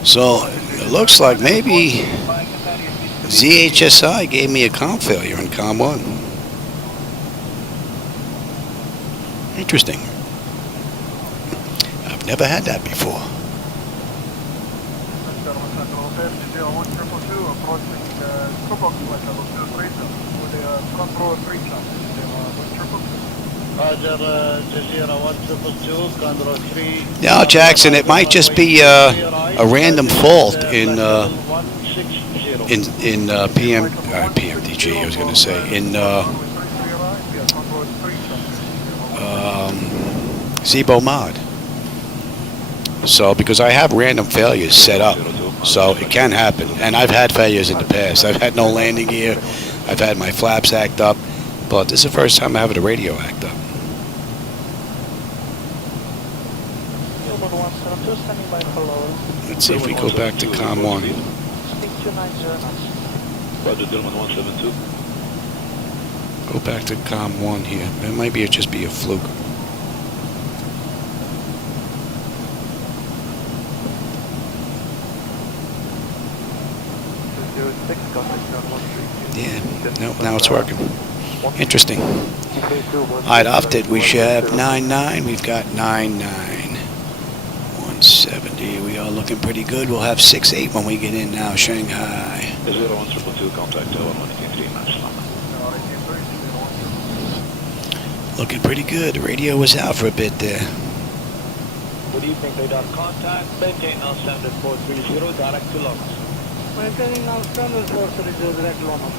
So it looks like maybe ZHSI gave me a comm failure in COM 1. Interesting. I've never had that before. Now, Jackson, it might just be a random fault in in PMDG, I was going to say, in ZBAA mod. So, because I have random failures set up, so it can happen. And I've had failures in the past. I've had no landing gear. I've had my flaps act up. But this is the first time I'm having the radio act up. Let's see if we go back to COM 1. Go back to COM 1 here. It might be just be a fluke. Yeah, nope, now it's working. Interesting. Alright, offset, we should have 99. We've got 99. 170. We are looking pretty good. We'll have 68 when we get in now, Shanghai. Looking pretty good. The radio was out for a bit there. Good evening, radar contact. Maintain now standard 430, direct to Longos. Maintaining now standard 430, direct to Longos.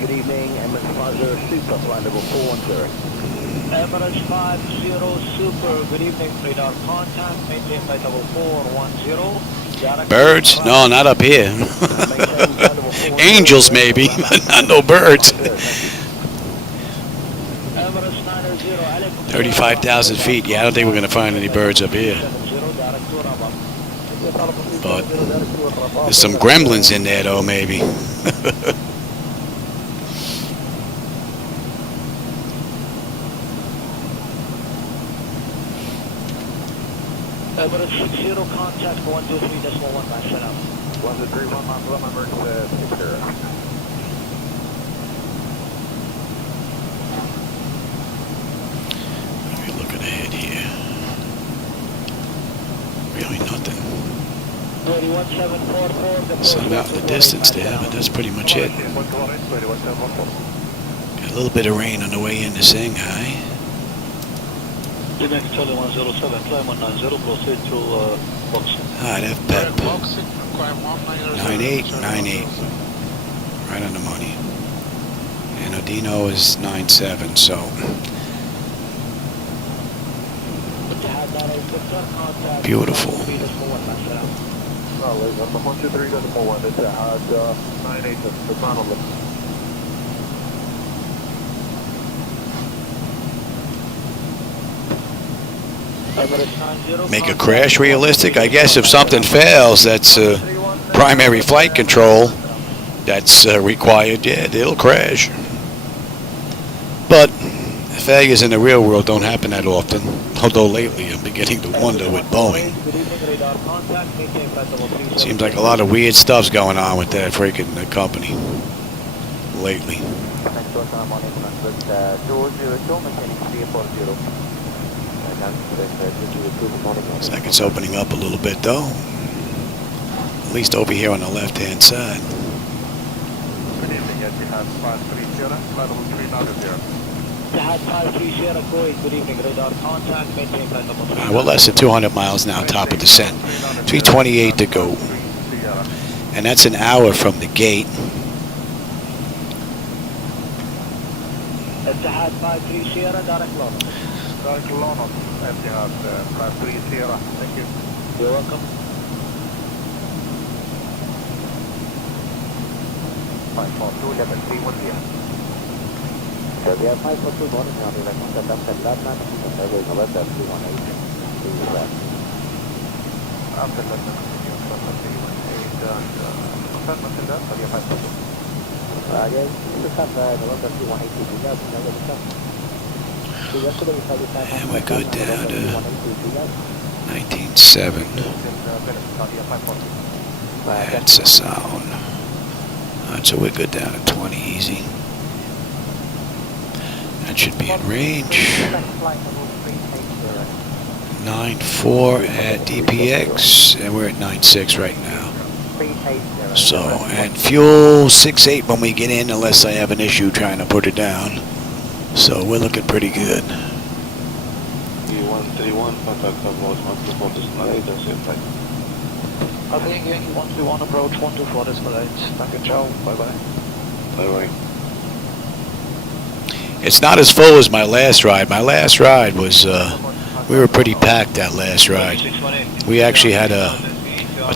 Good evening, Emirates 50 Super, flight level 410. Emirates 50 Super, good evening, radar contact. Maintain flight level 410. Birds? No, not up here. Angels maybe, but not no birds. 35,000 feet. Yeah, I don't think we're going to find any birds up here. But there's some gremlins in there though, maybe. Emirates 60 contact 123.1 match set up. 123.1 knots, Emirates 60. We're looking ahead here. Really nothing. Some out in the distance there, but that's pretty much it. Got a little bit of rain on the way into Shanghai. Quebec Charlie 107, climb 190, proceed to Boxing. Alright, FPEP. 9898. Right on the money. And Odino is 97, so. Beautiful. Make a crash realistic? I guess if something fails, that's primary flight control that's required. Yeah, it'll crash. But failures in the real world don't happen that often. Although lately I'm beginning to wonder with Boeing. Seems like a lot of weird stuff's going on with that freaking company lately. Looks like it's opening up a little bit though. At least over here on the left hand side. Good evening, Etihad 530, flight level 390. Etihad 530, good evening, radar contact, maintain flight level 390. We're less than 200 miles now, top of descent. 328 to go. And that's an hour from the gate. Etihad 530, direct Longos. Direct Longos, Etihad 530, thank you. You're welcome. 542, level 310. Serbia 542, morning, now direct contact up at London, Survey November 318. After London, continue from 318 and confirm until that, Serbia 542. Yes, November 318, And we're good down to 19.7. That's a sound. Alright, so we're good down at 20 easy. That should be in range. 9.4 at DPX, and we're at 9.6 right now. So, and fuel 6.8 when we get in, unless I have an issue trying to put it down. So we're looking pretty good. D131, 121, contact about 124 decimal 8, that's it, right? Beijing 121 approach 124 decimal 8. Danke, ciao, bye bye. Bye bye. It's not as full as my last ride. My last ride was, we were pretty packed that last ride. We actually had a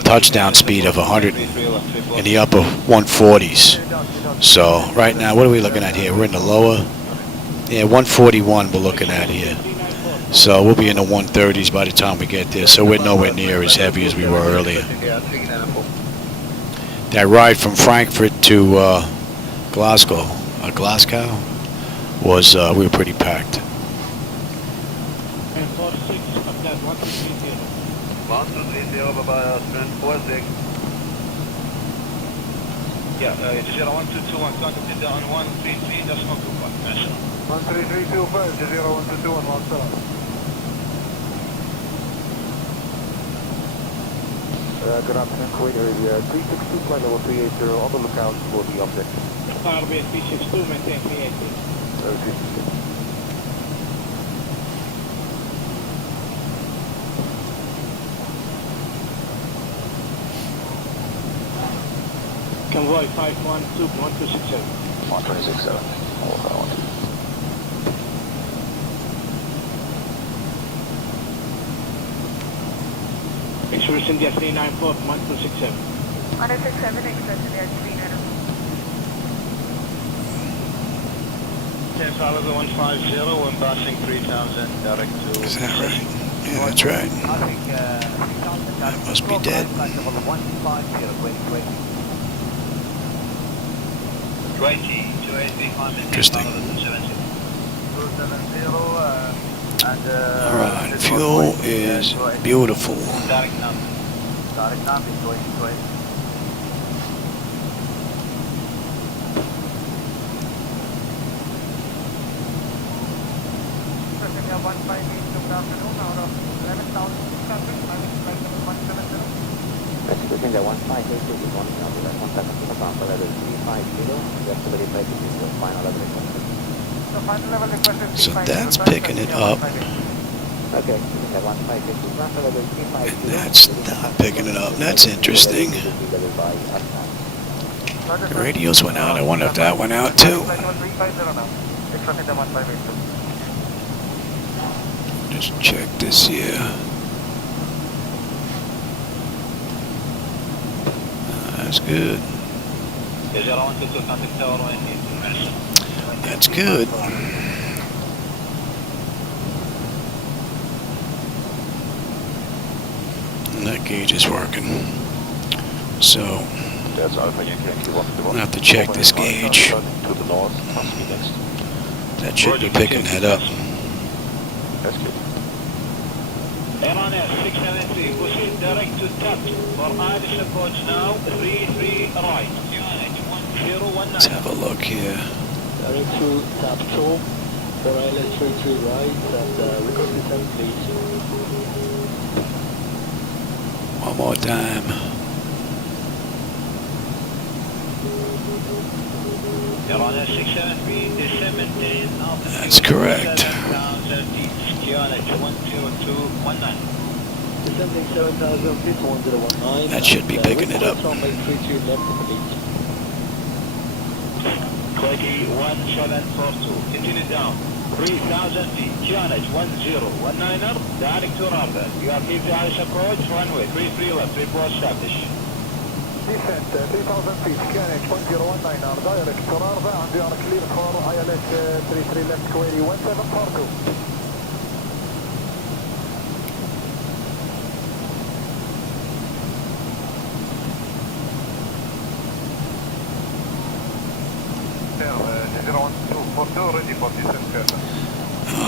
touchdown speed of 100 in the upper 140s. So right now, what are we looking at here? We're in the lower, 141 we're looking at here. So we'll be in the 130s by the time we get there. So we're nowhere near as heavy as we were earlier. That ride from Frankfurt to Glasgow was, we were pretty packed. 1230, bye-bye, 46. Yeah, 01221, contacted on 133, that's not too far. 13325, 01221, 17. Good afternoon, Kuwait area 362, flight level 380, on the lookout for the object. RB 362, maintain 380. Convoy 512-1267. 1267. Express India 394, 1267. 167, Express India 394. 10 Salazar 150, when passing 3000, direct to... Is that right? Yeah, that's right. That must be dead. 20, Interesting. Alright, fuel is beautiful. Direct number is 20. Execution the 158 is one number, contact November level 350, just to verify this is your final level request. So that's picking it up. Okay, the 158 is November level 350. And that's not picking it up. That's interesting. The radios went out. I wonder if that went out too. Just check this here. That's good. That's good. And that gauge is working. So I'll have to check this gauge. That should be picking that up. That's good. Iran Air 673, proceed direct to TAP for Irish approach now, 33 right. 1019. Let's have a look here. Direct to TAP 2 for ILS 33 right, and record descent please. One more time. Iran Air 673, descending up. That's correct. 7,000 10219. Descending 7,000 feet, 1019. That should be picking it up. 32 left, please. 21,742. Continue down. 3,000 feet. QNH 1019er. Direct to Rarda. You are clear to Irish approach. Runway 33 left. Report established. Descent 3,000 feet, QNH 1019, direct to Rarda, and we are clear for ILS 33 left, query 1742.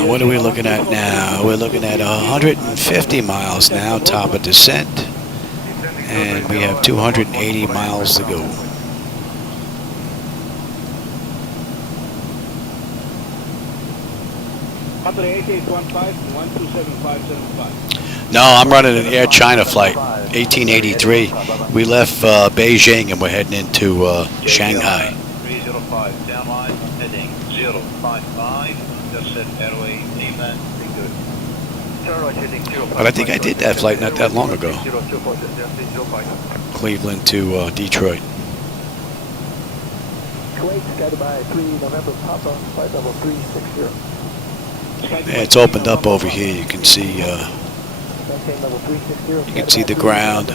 What are we looking at now? We're looking at 150 miles now, top of descent. And we have 280 miles to go. No, I'm running an Air China flight, 1883. We left Beijing and we're heading into Shanghai. 305, downline, heading 055, intercept airway, Lima, good. Sure, Roger, But I think I did that flight not that long ago. Cleveland to Detroit. Kuwait, guided by 3 November Papa, flight level 360. Yeah, it's opened up over here. You can see. Maintain level 360. You can see the ground.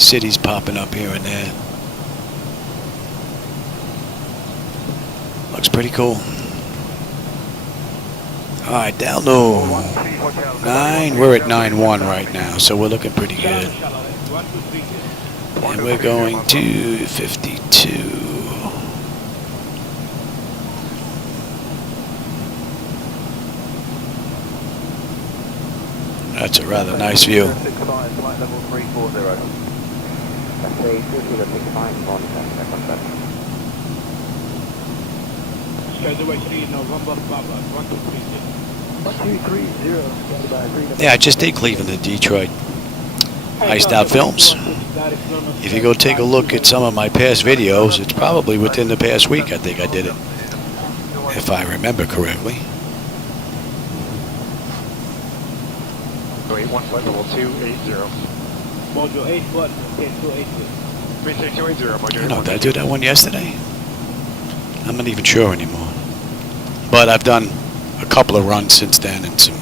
Cities popping up here and there. Looks pretty cool. All right, down low. 9. We're at 9-1 right now, so we're looking pretty good. And we're going to 52. That's a rather nice view. Flight level 340. Skyway 3 November Papa, 1230. Yeah, I just did Cleveland to Detroit. Iced Out Films. If you go take a look at some of my past videos, it's probably within the past week I think I did it, if I remember correctly. Great, 1 flight level 280. Module 81, okay, 280. 36280, Module I don't know, did I do that one yesterday? I'm not even sure anymore. But I've done a couple of runs since then and some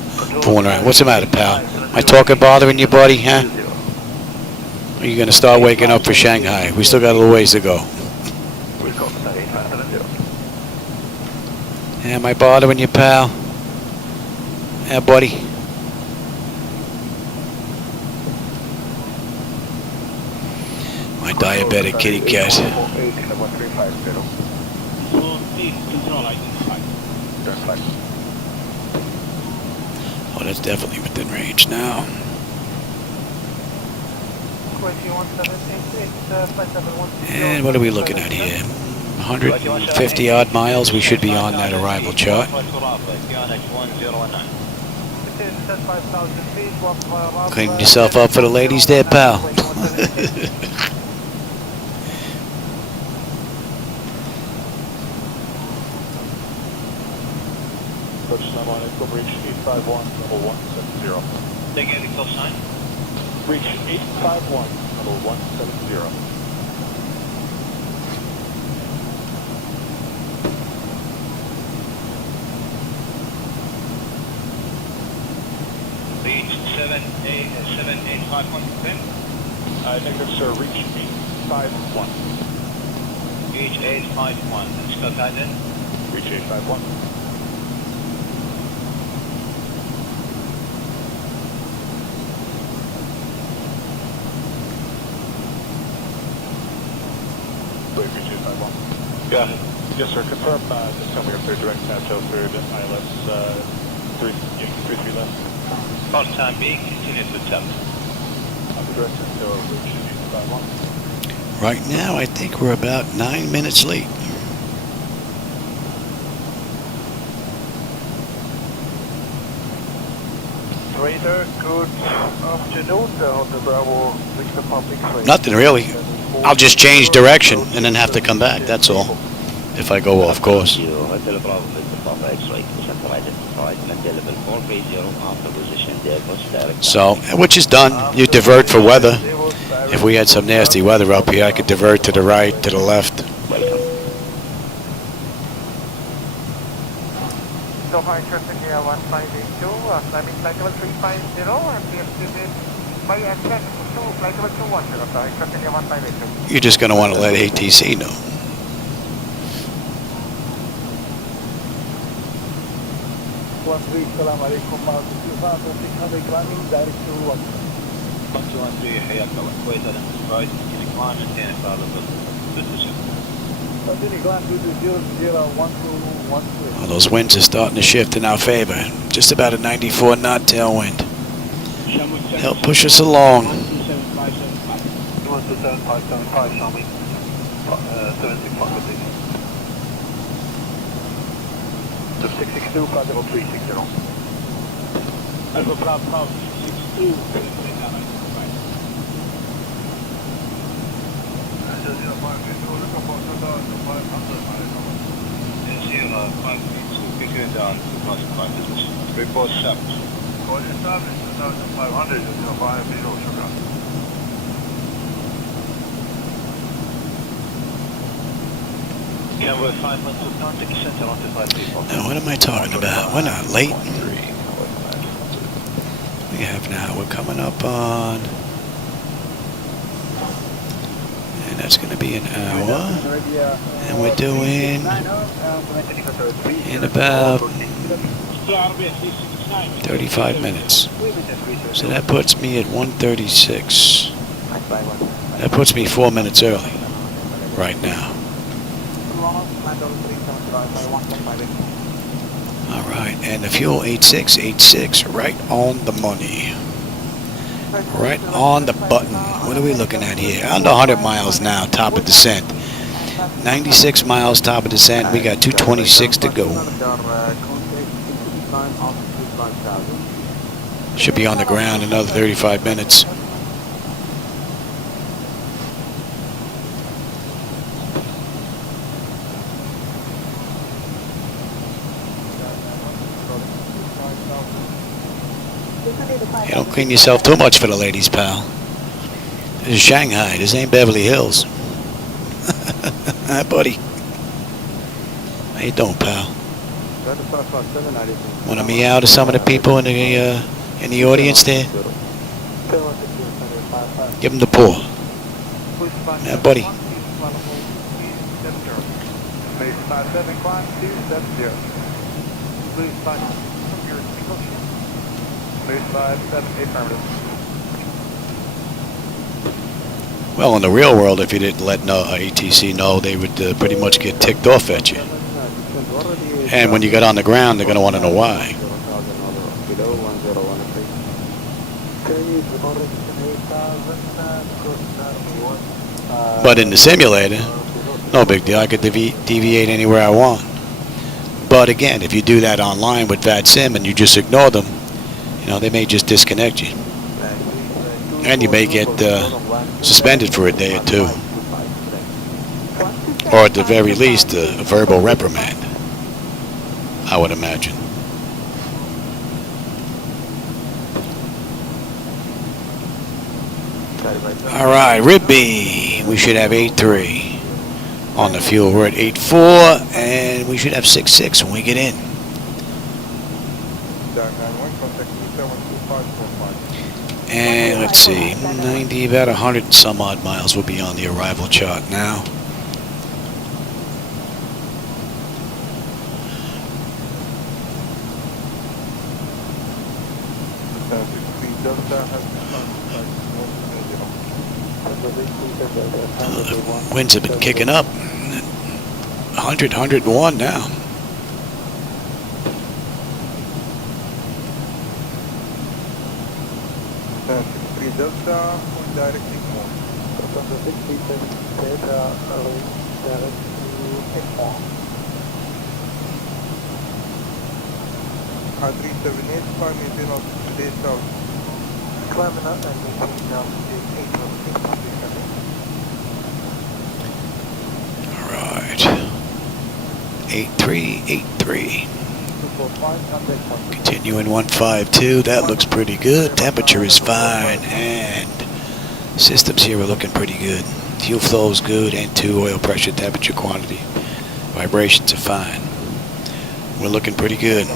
fooling around. What's the matter, pal? My talking bothering you, buddy, huh? Are you going to start waking up for Shanghai? We still got a little ways to go. Am I bothering you, pal? Yeah, buddy. My diabetic kitty cat. Oh, that's definitely within range now. And what are we looking at here? 150 odd miles. We should be on that arrival chart. Cleaning yourself up for the ladies there, pal. Reach 851, level 170. Take any close sign. Reach 851, level 170. Reach 785 Negative, sir. Reach 851. Reach 851. Let's go back in. Reach 851. Got it. Yes, sir. Confirm this time we are third direct Nashville, third ILS 33 left. For the time being, continue to tell. Direct Nashville, reach 851. Right now, I think we're about 9 minutes late. Trader, good afternoon. Hotel Bravo, Victor Public. Nothing really. I'll just change direction and then have to come back, that's all. If I go off course. So, which is done. You divert for weather. If we had some nasty weather up here, I could divert to the right, to the left. So high traffic here 1582, climbing flight level 350, and PFC by exit to flight level 210, high traffic here 1582. You're just going to want to let ATC know. Assalamu alaikum, 600 climbing direct to 113 حياك الله. كويس هذا انتباهي تمكن كمان انتين فعلا بالتشف. continue climb to 001213. Well, those winds are starting to shift in our favor. Just about a 94 knot tailwind. Help push us along. 127.575, Xiaomi, 76 to 662, flight level 360. Alpha Bravo 662. Report 7. Call yourself is 2,500, you know, 5 0, sugar. Convoy 5 months of contact center on 5 people. Now, what am I talking about? We're not late. We have now. We're coming up on, and that's going to be an hour. And we're doing in about 35 minutes. So that puts me at 1:36. That puts me 4 minutes early right now. All right, and the fuel 8686, right on the money. Right on the button. What are we looking at here? Under 100 miles now, top of descent. 96 miles, top of descent. We got 226 to go. Should be on the ground another 35 minutes. You don't clean yourself too much for the ladies, pal. This is Shanghai. This ain't Beverly Hills. Hi, buddy. How you doing, pal? Want to meow to some of the people in the audience there? Give them the paw. Yeah, buddy. Well, in the real world, if you didn't let ATC know, they would pretty much get ticked off at you. And when you get on the ground, they're going to want to know why. But in the simulator, no big deal. I could deviate anywhere I want. But again, if you do that online with VATSIM and you just ignore them, you know, they may just disconnect you. And you may get suspended for a day or two. Or at the very least, a verbal reprimand, I would imagine. All right, Ribby. We should have 8.3 on the fuel. We're at 8.4, and we should have 6.6 when we get in. And let's see, 90, about 100 and some odd miles will be on the arrival chart now. The winds have been kicking up. 100, 101 now. Delta, directing mode. R378, 5 maintain altitude south. Climbing up and maintaining altitude 803, 83. Continuing 152, that looks pretty good. Temperature is fine, and systems here are looking pretty good. Fuel flow is good, N2, oil pressure, temperature, quantity. Vibrations are fine. We're looking pretty good.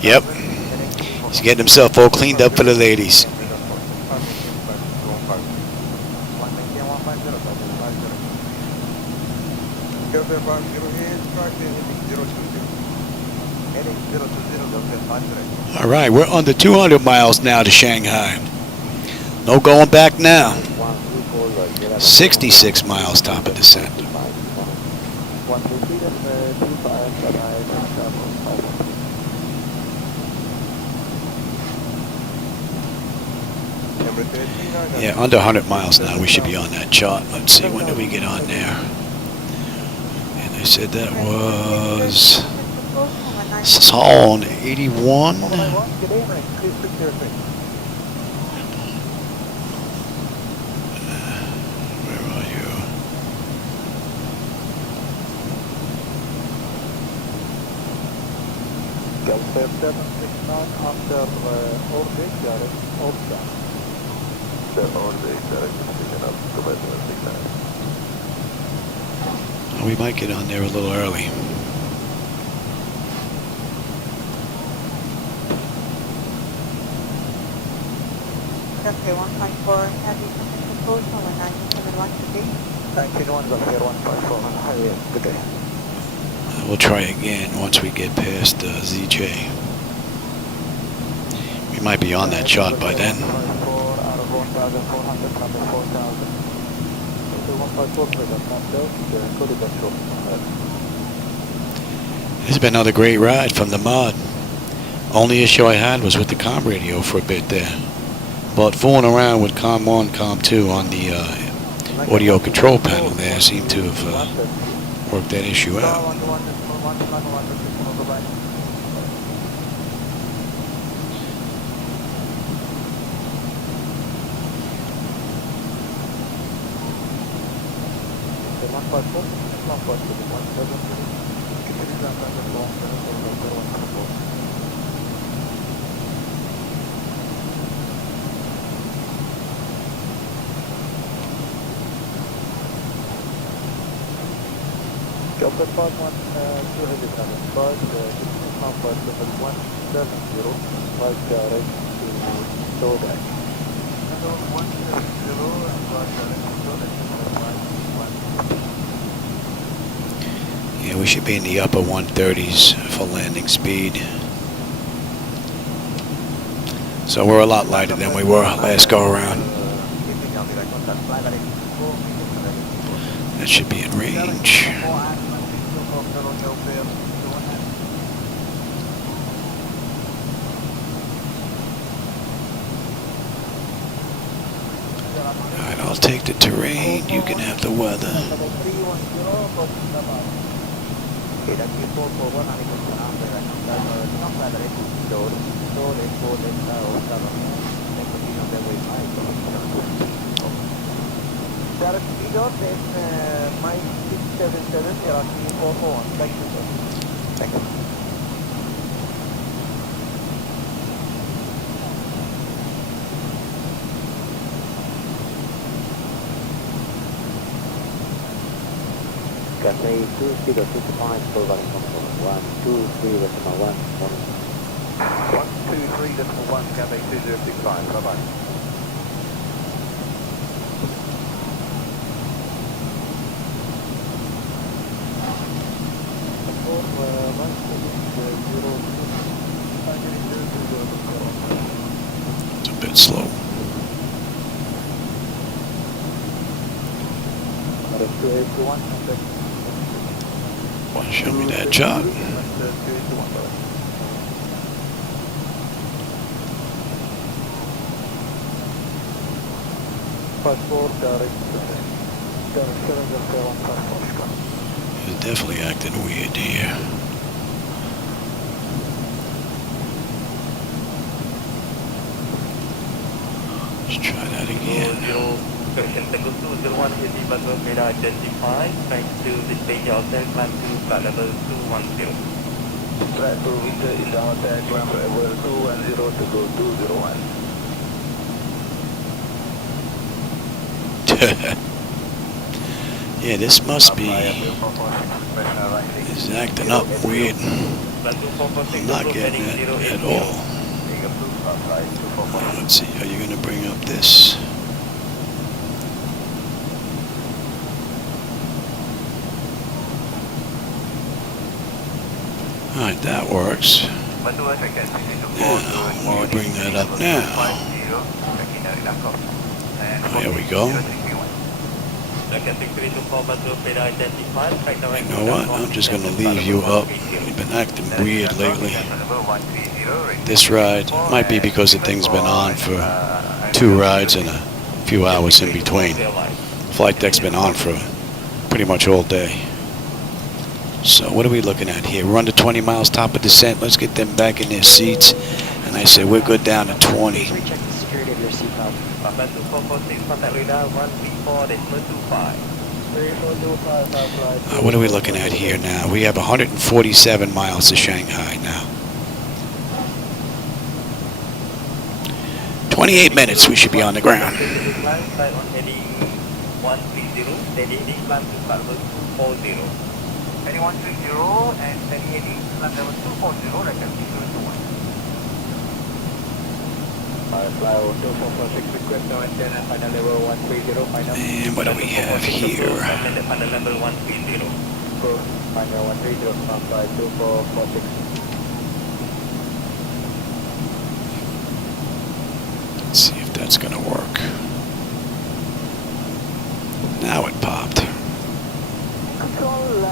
Yep. He's getting himself all cleaned up for the ladies. All right, we're under 200 miles now to Shanghai. No going back now. 66 miles top of descent. Yeah, under 100 miles now. We should be on that chart. Let's see, when do we get on there? And they said that was Zone 81. Where are you? 769 after orbit, direct orbit. The orbit, direct picking up, Quebec 769. We might get on there a little early. Runway 154, heavy traffic proposal and 971 today. 19-1, Zafir 154 on highway, good day. We'll try again once we get past ZJ. We might be on that chart by then. It's been another great ride from the mod. Only issue I had was with the comm radio for a bit there. But fooling around with comm 1, comm 2 on the audio control panel there seemed to have worked that issue out. Delta Pod 1, 2 heavy traffic, but comfort level 170, flight direct to Dodak. Level 170 and flight direct to Dodak. Yeah, we should be in the upper 130s for landing speed. So we're a lot lighter than we were last go around. That should be in range. Alright, I'll take the terrain, you can have the weather. Direct speedo, then mine 677, you're asking 441. Thank you, sir. Thank you. Cathay 2065, Bulgarin Control 123.1. 123.1, Cathay 2065, bye-bye. It's a bit slow. Want to show me that chart? It's definitely acting weird here. Let's try that again. Correction, Tango 201 is the bus radar identified. Trying to display the outside climb to flight level 210. Try to reach the outside climb level 210 to go 201. Yeah, this must be. It's acting up weird. I'm not getting it at all. Let's see, are you going to bring up this? Alright, that works. Yeah, we'll bring that up now. There we go. You know what? I'm just going to leave you up. You've been acting weird lately. This ride might be because the thing's been on for 2 rides and a few hours in between. Flight deck's been on for pretty much all day. So what are we looking at here? We're under 20 miles top of descent. Let's get them back in their seats. And I say we're good down to 20. Recheck the security of your seatbelt. What are we looking at here now? We have 147 miles to Shanghai now. 28 minutes, we should be on the ground. Flight on heading 130, steady heading, climb to flight level 240. Heading 130 and steady heading, climb level 240, right at 021. Fly over 2446, request no antenna, final level 130, final. And what do we have here? Final level 130. Final 130, from flight 2446. Let's see if that's going to work. Now it popped. Control,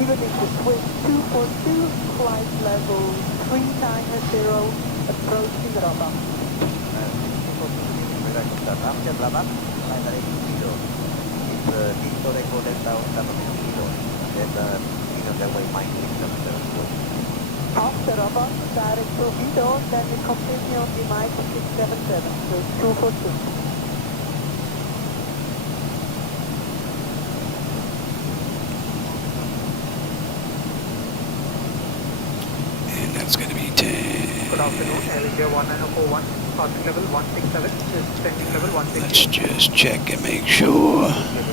even if the switch 242, flight level 390, approaching Rama. After Rama, direct to Vido, then we continue on the mic 677, so 242. And that's going to be 10. Good afternoon, LJ 19041, passing level 167, descending level 160. Let's just check and make sure. And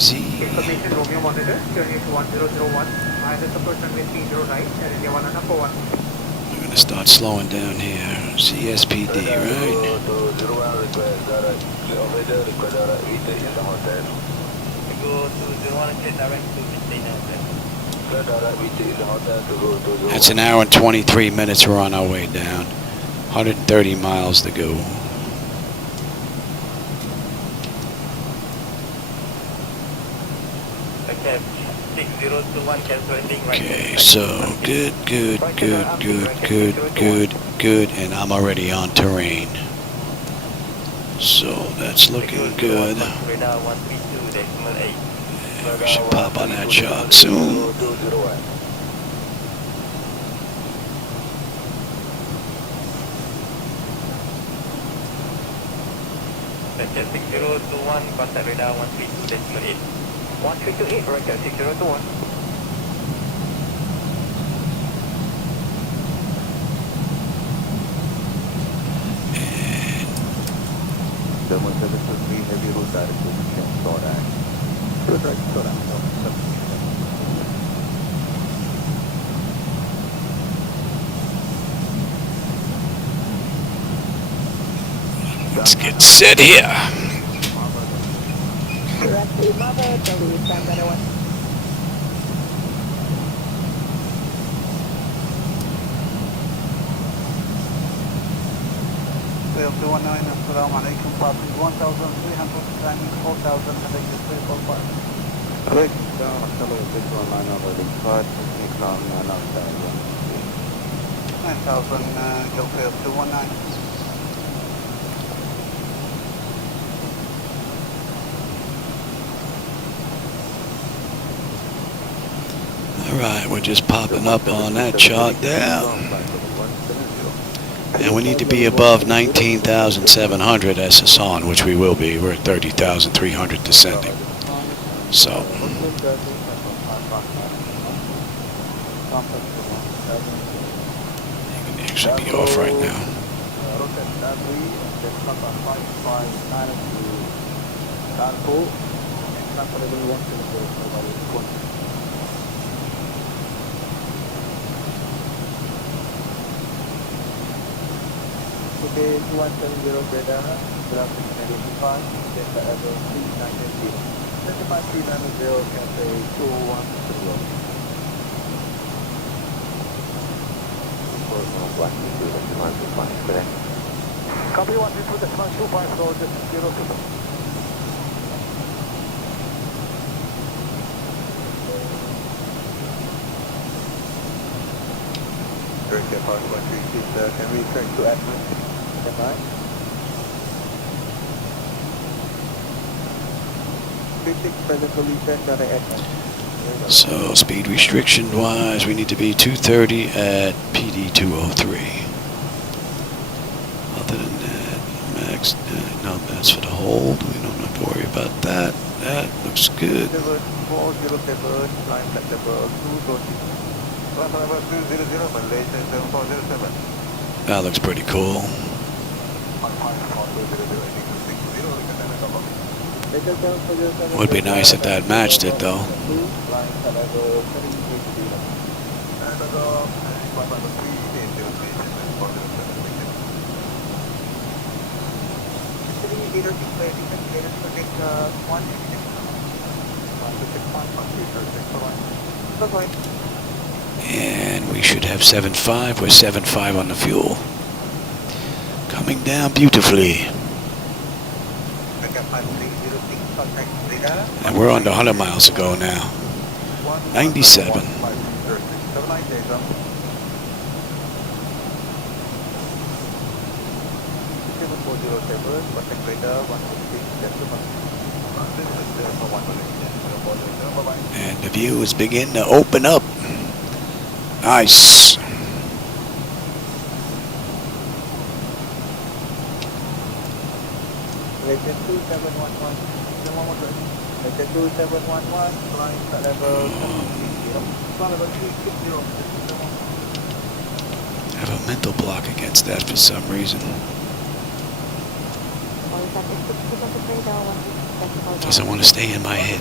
Z. Information Romeo monitor, turning to 1001, ILS approach runway 30 right, LJ 19141. We're going to start slowing down here. ZSPD, right? Go to 01 and direct to destination hotel. That's an hour and 23 minutes. We're on our way down. 130 miles to go. Okay, 6021 cancelling right. Okay, so good, and I'm already on terrain. So that's looking good. Radar 132.8. We should pop on that shot soon. Okay, 6021, contact radar 132.8. 1328, right at 6021. Thermal 723 heavy route direct position, Sorak. Good right, Sorak. Let's get set here. Correct, mother, delete, standby 1. Well, 219, assalamu alaikum, passing 1,300, climbing 4,000, heading to 345. Alaikum salam, assalamu alaikum, 905, technique long, 9,000, go fail 219. Alright, we're just popping up on that shot there. And we need to be above 19,700 SS on, which we will be. We're at 30,300 descending. So. You can actually be off right now. Okay, 2170 radar, traffic 95, Delta Echo 390. 35390, Cafe 210. Copy 122, that's 125, road, this is 02. Direct Depart 136, can we turn to admin? So speed restriction wise, we need to be 230 at PD 203. Other than that, max, no, that's for the hold. We don't have to worry about that. That looks good. That looks pretty cool. Would be nice if that matched it though. And we should have 7.5. We're 7.5 on the fuel. Coming down beautifully. And we're under 100 miles to go now. 97. And the view is beginning to open up. Nice. I have a mental block against that for some reason. Doesn't want to stay in my head.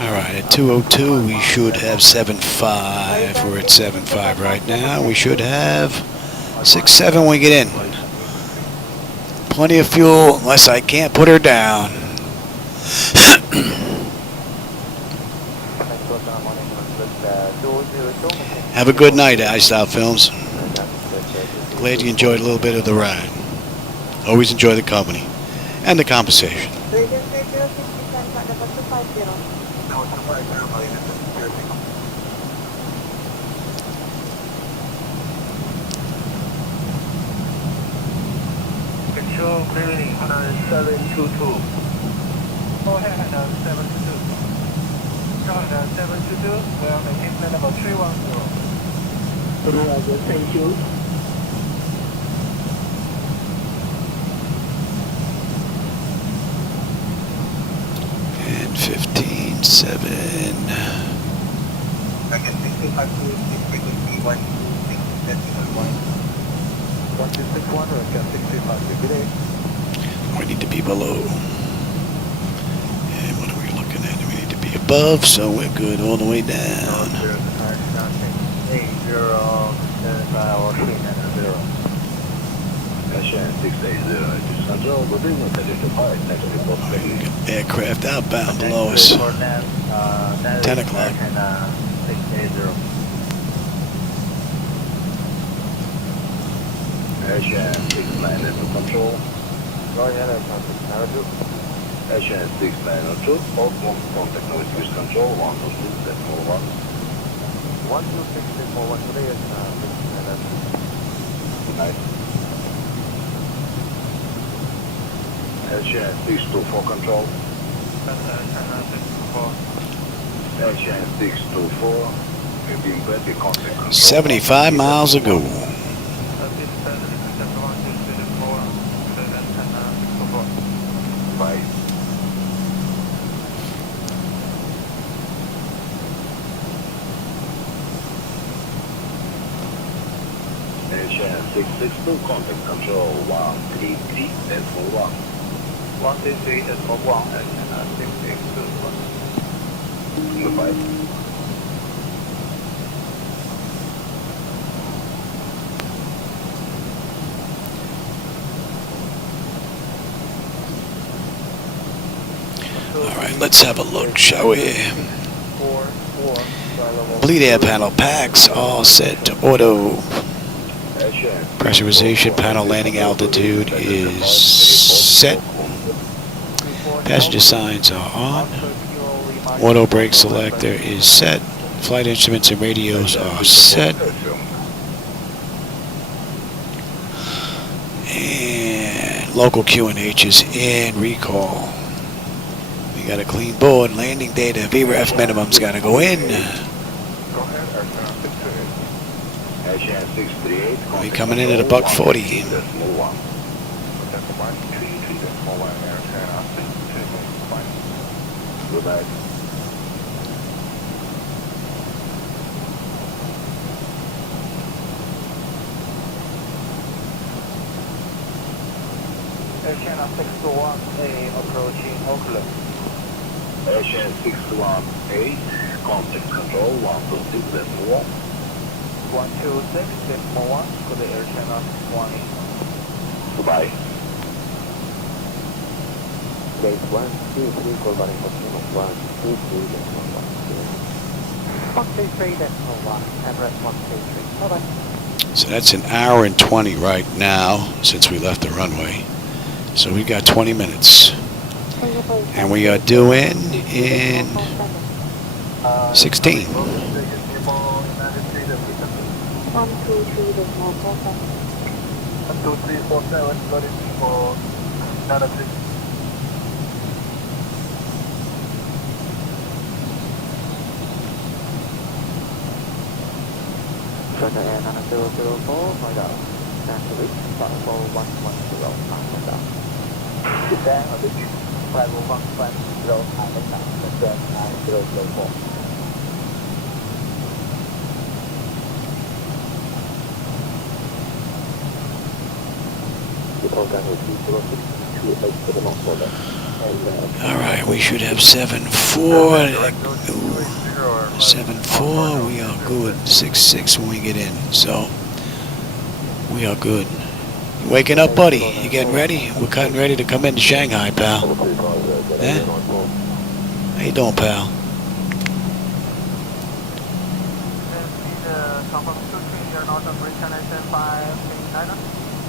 Alright, at 2:02 we should have 7.5. We're at 7.5 right now. We should have 6.7 when we get in. Plenty of fuel unless I can't put her down. Have a good night, iStyle Films. Glad you enjoyed a little bit of the ride. Always enjoy the company and the conversation. Control clearing 722. Go ahead, 722. Go ahead, 722. We are making plan about 310. Thank you. And 15.7. We need to be below. And what are we looking at? We need to be above, so we're good all the way down. Aircraft outbound below us. 10 o'clock. Asian 6902 control. Go ahead, Asian 6902, all contact noise with control, 126, that's all 1. 126, that's all 1 today, and 6902. Nice. Asian 624 control. Asian 624, we've been ready contact control. 75 miles ago. Bye. Asian 662, contact control 133, that's for 1. 133, that's for 1, and 662. Goodbye. Alright, let's have a look, shall we? Bleed air panel packs all set to auto. Pressurization panel landing altitude is set. Passenger signs are on. Auto brake selector is set. Flight instruments and radios are set. And local QNH is in recall. We got a clean board. Landing data VREF minimum's got to go in. We coming in at $140. 1, Air China 625. Goodbye. Air China 621A approaching Oakland. Air China 618, contact control 126.1. 126.1, go to Air China 20. Goodbye. Gate 123, call running for 123.1. 133.1, Everest 133. Bye-bye. So that's an hour and 20 right now since we left the runway. So we got 20 minutes. And we are due in 16. 12347, got it for Nana 3. Delta Air 9004, my down. Stand to reach, 54110, my down. Sit down, I think you 54110, my down. Confirm 9004. All right, we should have 7-4. 7-4, we are good. 6-6 when we get in, so we are good. You waking up, buddy? You getting ready? We're getting ready to come into Shanghai, pal. Eh? How you doing, pal?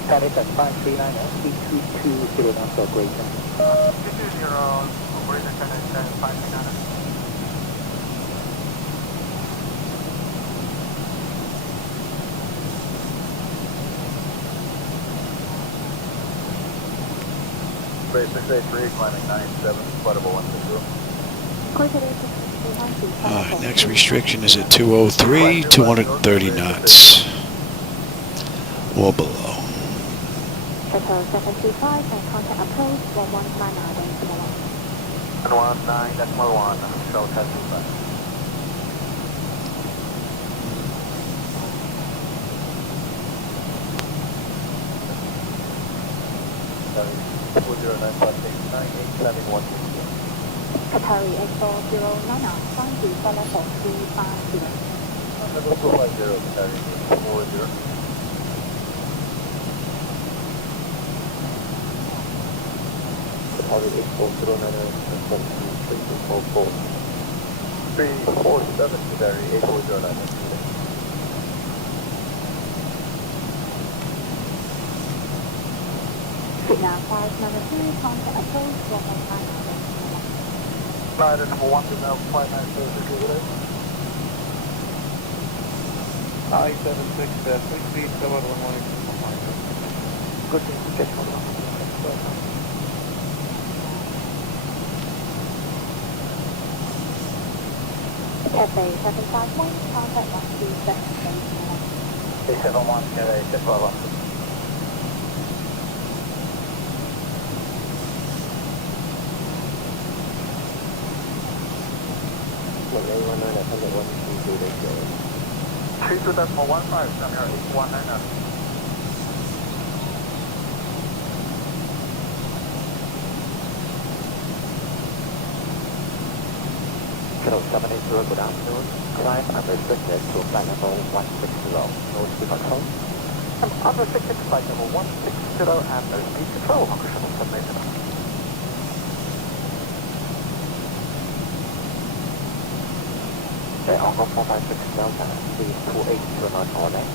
Panic at 539 C220 knots operation. 220 operation Panic at 539. Base 683, climbing 97, flightable 160. Next restriction is at 203, 230 knots. Or below. Qatar 735 and contact approach 119.1, show testing back. Qatari 8409, find the 74350. Qatari 8409, 347, Qatari 8409. Vietnam 592, contact approach 119. Glider number 1 to now 596, I-76, 6 feet, cover 118. Good thing to check for Cathay 751, contact 127. 871, Cathay 751. Three two decimal 15, Shanghai 8199. Kilo 780, good afternoon. Climb unrestricted to flight level 160, no speed control. And unrestricted flight level 160 and no speed control, operational submission. Hong Kong 456 Delta, please 280 knots or less.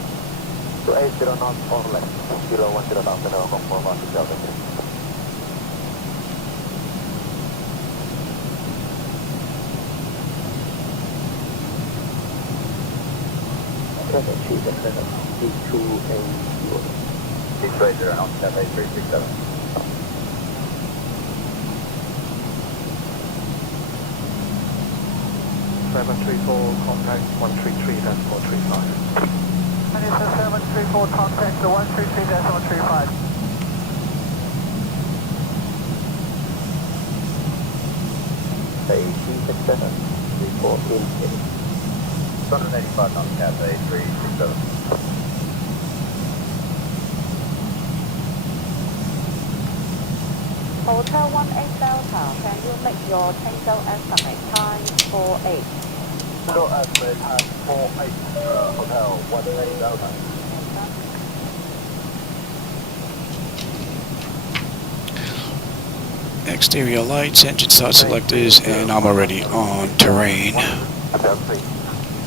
280 knots or less, 010 Delta, Hong Kong 456 Delta. Achieve the center, D280. Detroit 0, Cathay 367. Seven 734, contact 133.35. And it's a 734, contact the 133.35. Cathay 367, report in 285 knots, Cathay 367. Hotel 18 Delta, can you make your changeout estimate time for 8? Middle estimate time 48, Hotel 18 Delta. Exterior lights, engine start selectors, and I'm already on terrain. Cathay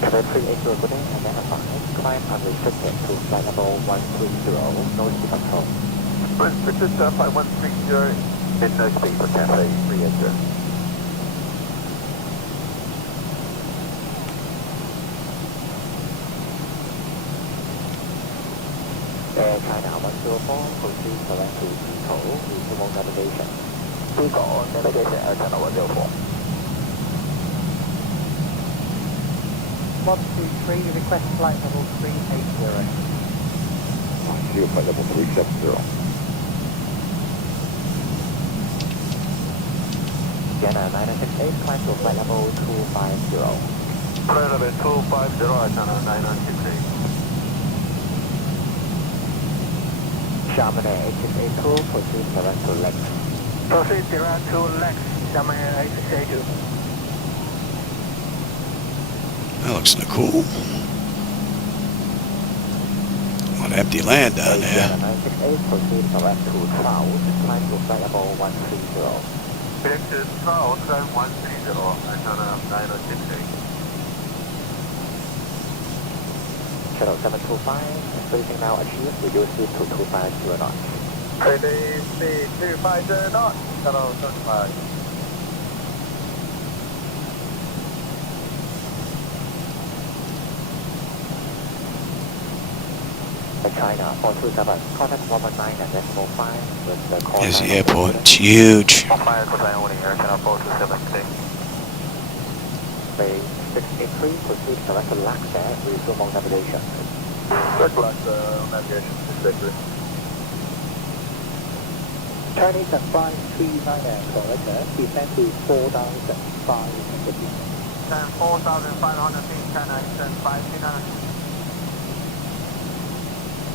380, good day, identified. Climb unrestricted to flight level 130, no speed control. Restricted flight 130, and no speed for Cathay 380. Air China 104, proceed select to Pico, resume navigation. Pico, navigation Air China 104. 123, request flight level 380. Flight level 370. Vienna 968, climb to flight level 250. Flight level 250, Air China 968. Shanghai 882, proceed direct to Lex. Proceed direct to Lex, Shanghai 882. That looks cool. A lot of empty land down there. Vienna 968, proceed direct to South, climb to flight level 130. Direct to South, climb 130, Air China 968. Shuttle 725, spacing now achieved, reduce speed to 250 knots. Ready, speed 250 knots, Shuttle 75. China 427, contact 119 and decimal 5 with the call. There's the airport. It's huge. 15 Air China 427. Bay 683, proceed direct to Laxer, resume on navigation. Direct navigation, 683. Chinese at 539 correct, descend to 4,500 feet. 4,500 feet, China Eastern 539.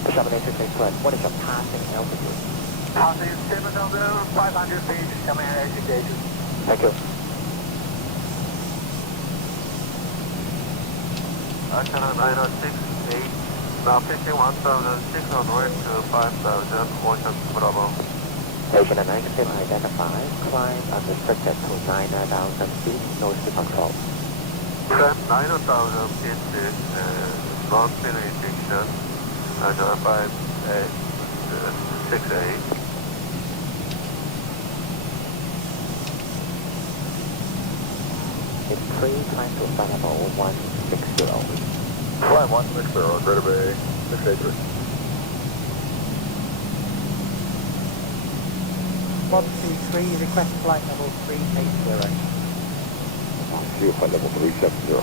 Shanghai 681, what is your passing altitude? Passing 7,500 feet, Shanghai 882. Thank you. China 968, now pitching 1,600 to 5,000, Ocean Bravo. Station 96 identified, climb unrestricted to 9,000 feet, no speed control. Climb 9,000 feet, non-speed restriction, China 568. It's 3, climb to flight level 160. Flight 160, Greater Bay 683. 123, request flight level 380. Flight level 370.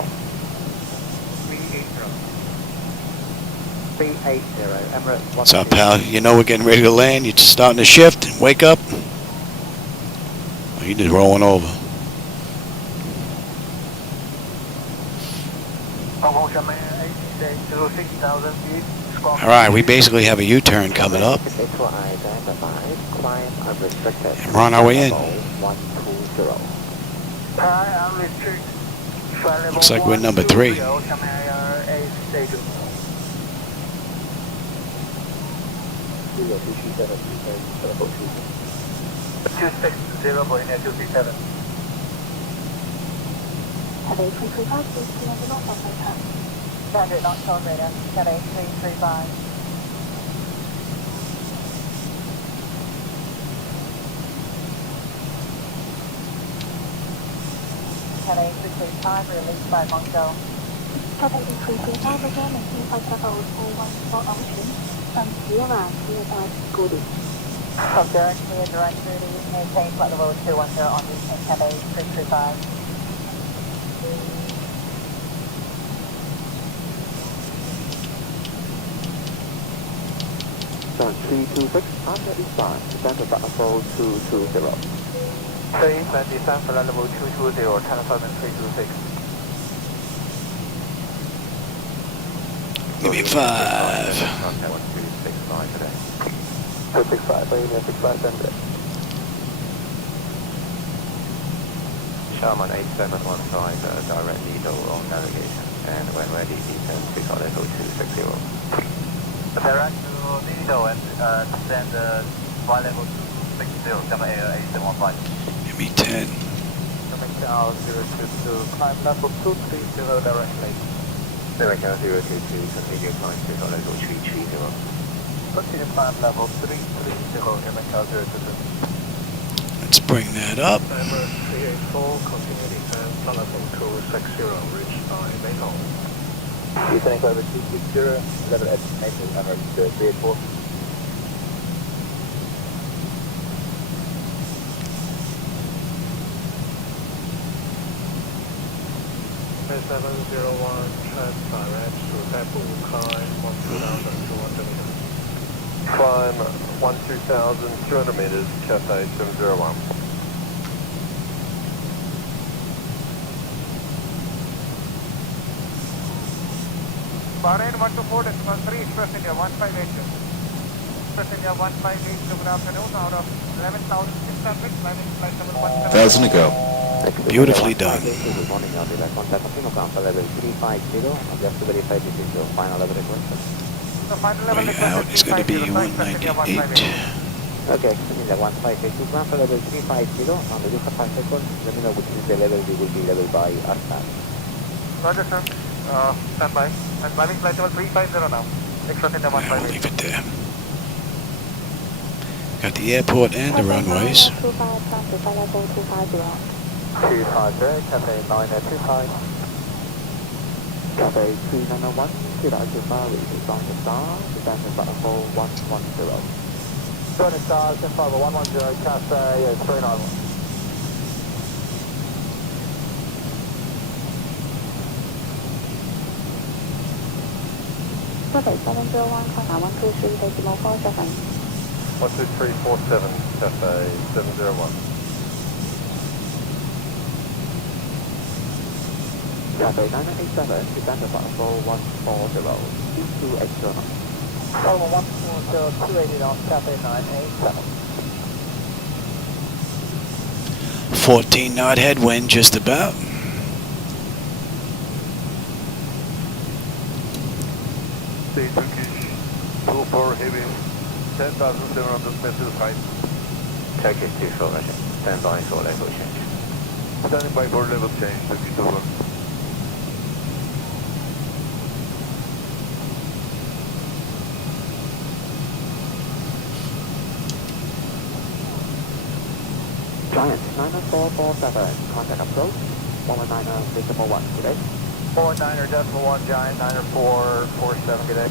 380, Emirates 1. What's up, pal? You know we're getting ready to land. You're just starting to shift. Wake up. You're just rolling over. All right, we basically have a U-turn coming up. And we're on our way in. Looks like we're number 3. 260, Boeing 237. Cathay 335, please be on the north of my 200 knots elevator, Cathay 335. Cathay 335, released by Guangzhou. Cathay 335 again, and please flight level 414 ocean, from Sierra, nearby Goody. From direct duty, maintain flight level 210 on reaching Cathay 335. Sun 326, on the east side, descend to flight level 220. Say flight descent for level 220, 10,326. Give me 5. Contact 1265 today. 265, Boeing 6500. Sharman 8715, direct needle on navigation, and when ready, descend to level 260. Direct to Nido and descend flight level 260, ZBAA 8115. Give me 10. Coming down 022, climb level 230 directly. American 022, continue climb to level 330. Continue climb level 330, American 022. Let's bring that up. Number 384, continue descent, level 260, reach by Mayhole. Descending level 260, level estimated, emergency 384. May 701, transfer direct to Tapu, climb 1,200 meters. Climb 1,200 meters, Cathay 701. Bahrain 124.13, Express India 158. Express India 158, good afternoon, out of 11,600, climbing flight level 1,000 to go. Beautifully done. Good morning, contact Casino Campo level 350, just to verify this is your final level request. The final level Way out is going to be 198. Okay, Express 158, Campo level 350, on the Luca 5 seconds, let me know which is the level we will be leveled by our time. Roger, sir. Stand by. I'm climbing flight level 350 now. Express India I'll 158. leave it there. Got the airport and the runways. 250, Cathay 925. Cathay 3901, should I prefer reaching on the star, descend to Butterfall 110. Joining stars, 110, Cathay 391. Cathay 701, contact 123.47. 12347, Cathay 701. Cathay 987, descend to Butterfall 140, T2 extra. Solomon 140, 280 knots, Cathay 987. 14 knot headwind, just about. Stay Turkish, 24 heavy, 10,700 meters height. Turkish 2 short version, stand by for level change. Standing by for level change, Turkish 2. Giant 90447, contact approach, 119.1, good day. 49.1, Giant 90447, good day.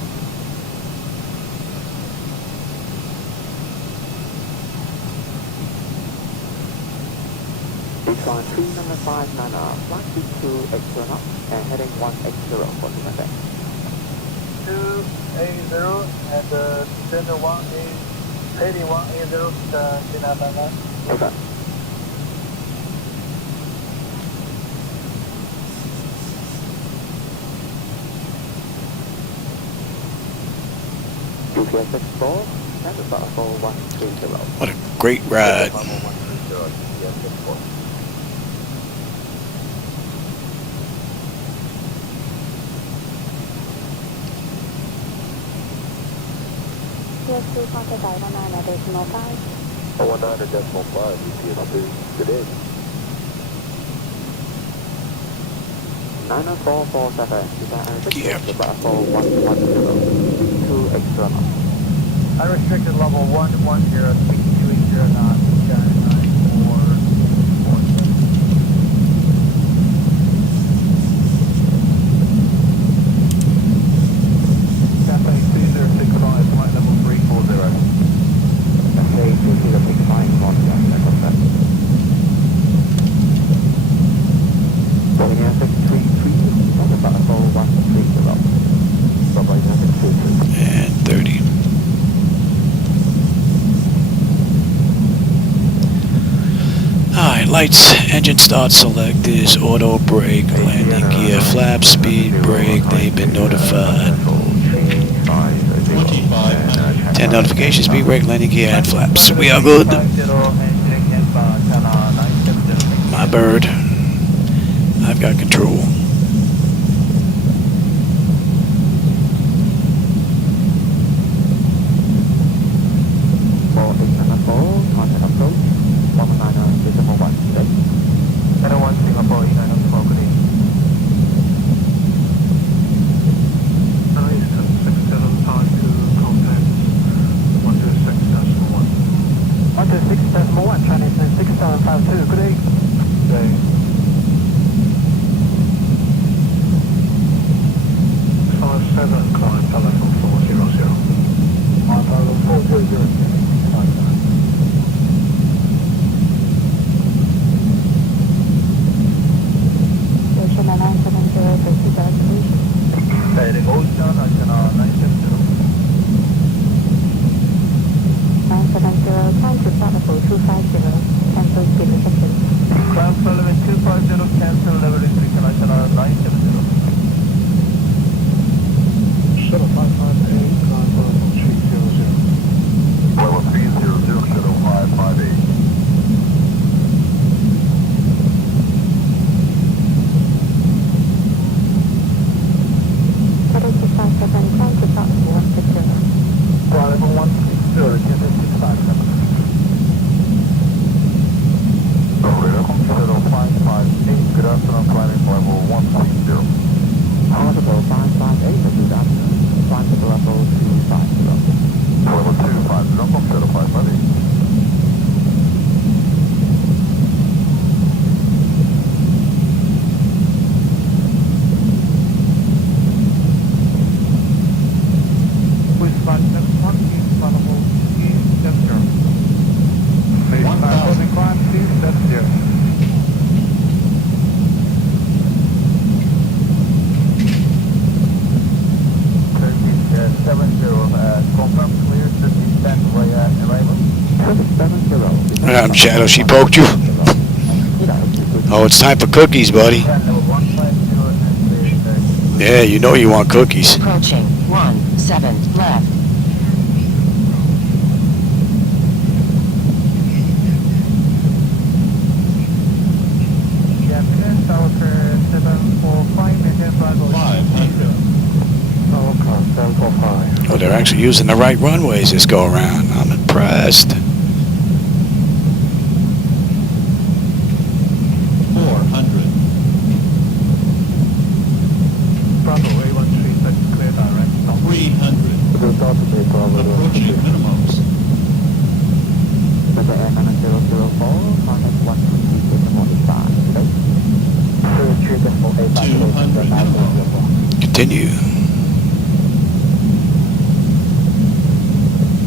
Decline 3959, flight 22 extra knots, and heading 180 for the day. 280 and descender 8180, Shanghai. Okay. GPS 64, and the Butterfall 130. What a great ride. PS2 contact 119.5. 100.5, EPS2, good day. 90447, Yep. the Butterfall 110, T2 extra knots. Unrestricted level 110, speed 280 knots, Giant 9447. Cathay 2065, flight level 340. Cathay 2065, contact Echo 7. Boeing 633, on the Butterfall 130. Bye-bye, United 22. And 30. lights, engine start selectors, auto brake, landing gear, flap, speed brake. They've been notified. 10 notifications, speed brake, landing gear, and flaps. We are good. My bird. I've got control. Shadow, she poked you? Oh, it's time for cookies, buddy. Yeah, you know you want cookies. Approaching 17 left. Oh, they're actually using the right runways this go around. I'm impressed. 200 minimum. Continue.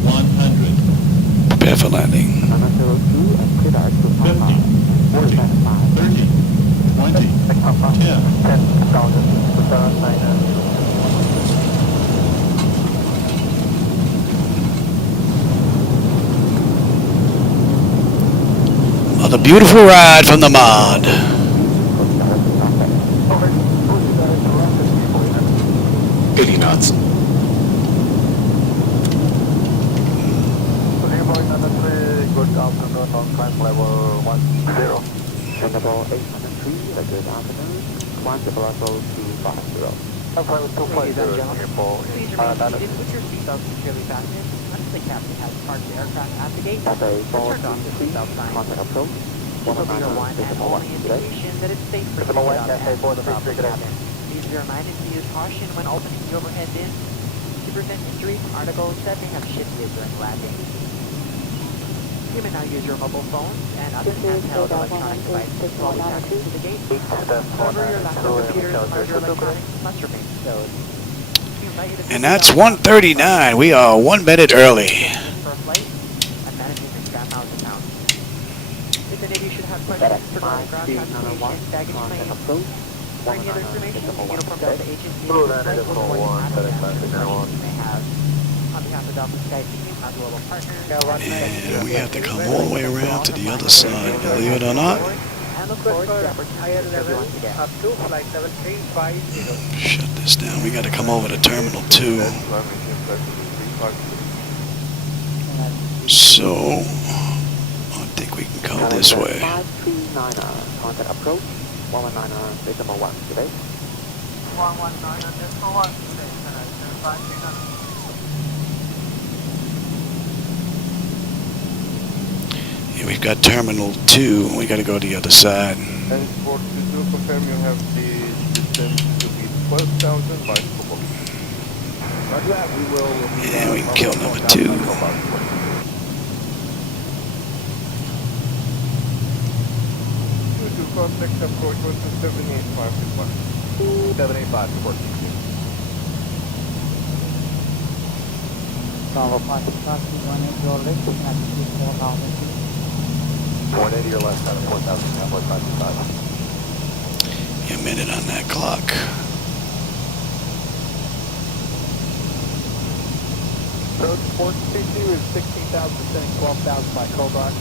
100. Prepare for landing. 50, 40, 30, 20, 10. On a beautiful ride from the mod. 80 knots. Good afternoon, on climb level 10. Singapore 803, good afternoon, 1025. Ladies and gentlemen, please remain seated with your seatbelts securely fastened until the captain has parked the aircraft at the gate and turned off the seatbelt sign. This will be your one and only indication that it's safe for you to get out of the cabin. Please be reminded to use caution when opening the overhead bin to prevent injury from articles that may have shifted during landing. You may now use your mobile phones and other handheld electronic devices while we taxi to the gate. However, your laptop computers and larger electronics must remain stowed. And that's 1:39. We are 1 minute early. For a flight and managing the strap miles and pounds. If any of you should have questions regarding ground transportation, baggage claims, or any other information, Uniform Delta agency is available for you to answer any questions you may have. On behalf of Delta Sky Team, And we have to come all the way around to the other side, believe it or not. Shut this down. We got to come over to Terminal 2. So, I think we can come this way. 539er, contact approach, 119er, decimal 1 today. 119er, decimal 1 today, 539er. Yeah, we've got Terminal 2. We got to go to the other side. And for to confirm, you have the distance to be 12,000 by Kobo. Like that, we will... Yeah, we can kill number 2. To contact approach 12785 785 report. Bravo 5 your left, 180 your left side of 4,000, airport 525. A minute on that clock. Road Sport 22 is 16,000, descending 12,000 by Cobalt.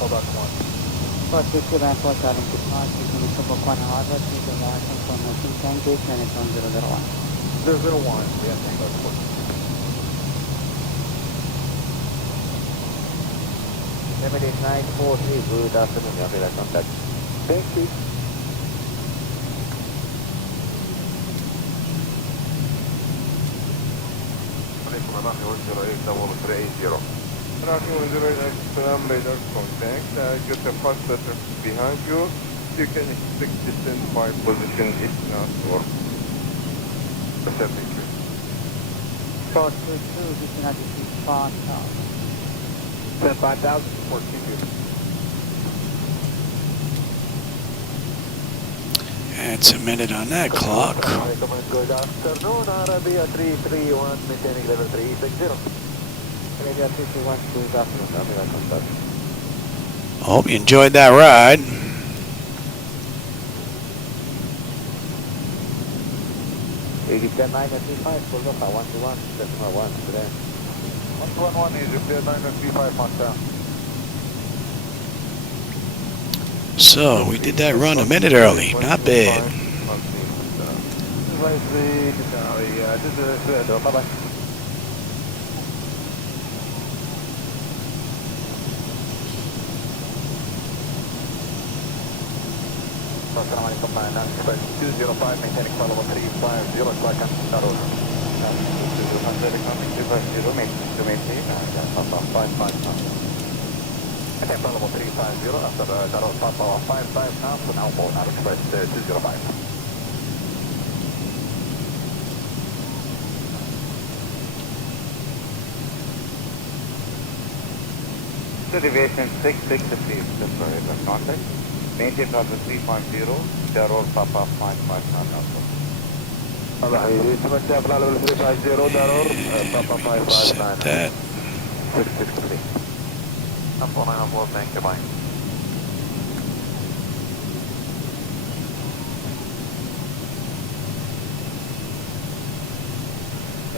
Cobalt 1. But this will airport having to pass, you can look up 1 hour, please allow information, can take minutes on 001. 001, we have to go to Emirates 943, good afternoon, your radar contact. Thank you. Rocky 108, Salam radar contact. Just a fast letter behind you. You can expect descent by position east north or Pacific. Short 22, this is not fast now. 5,000, support 22. It's a minute on that clock. Good afternoon, Arabia 331, maintaining level 360. Arabia 331, good afternoon, Arabia contact. I hope you enjoyed that ride. Egypt 935, full of 121, decimal 1 today. 111 is Egypt 935, Montana. So, we did that run a minute early. Not bad. Bye-bye. Assalamualaikum, Express 205, maintaining flight level 350, second, Darul. 200, coming 250, maintain, Papa 559. Maintain flight level 350, after Darul Papa 55 now, so now board out Express 205. Deviation 6650, sorry, the contact. Maintain Bravo 350, Darul Papa 559 also. Maintain flight level 350, Darul Papa 559. That. 663. Up on board, thank you, bye.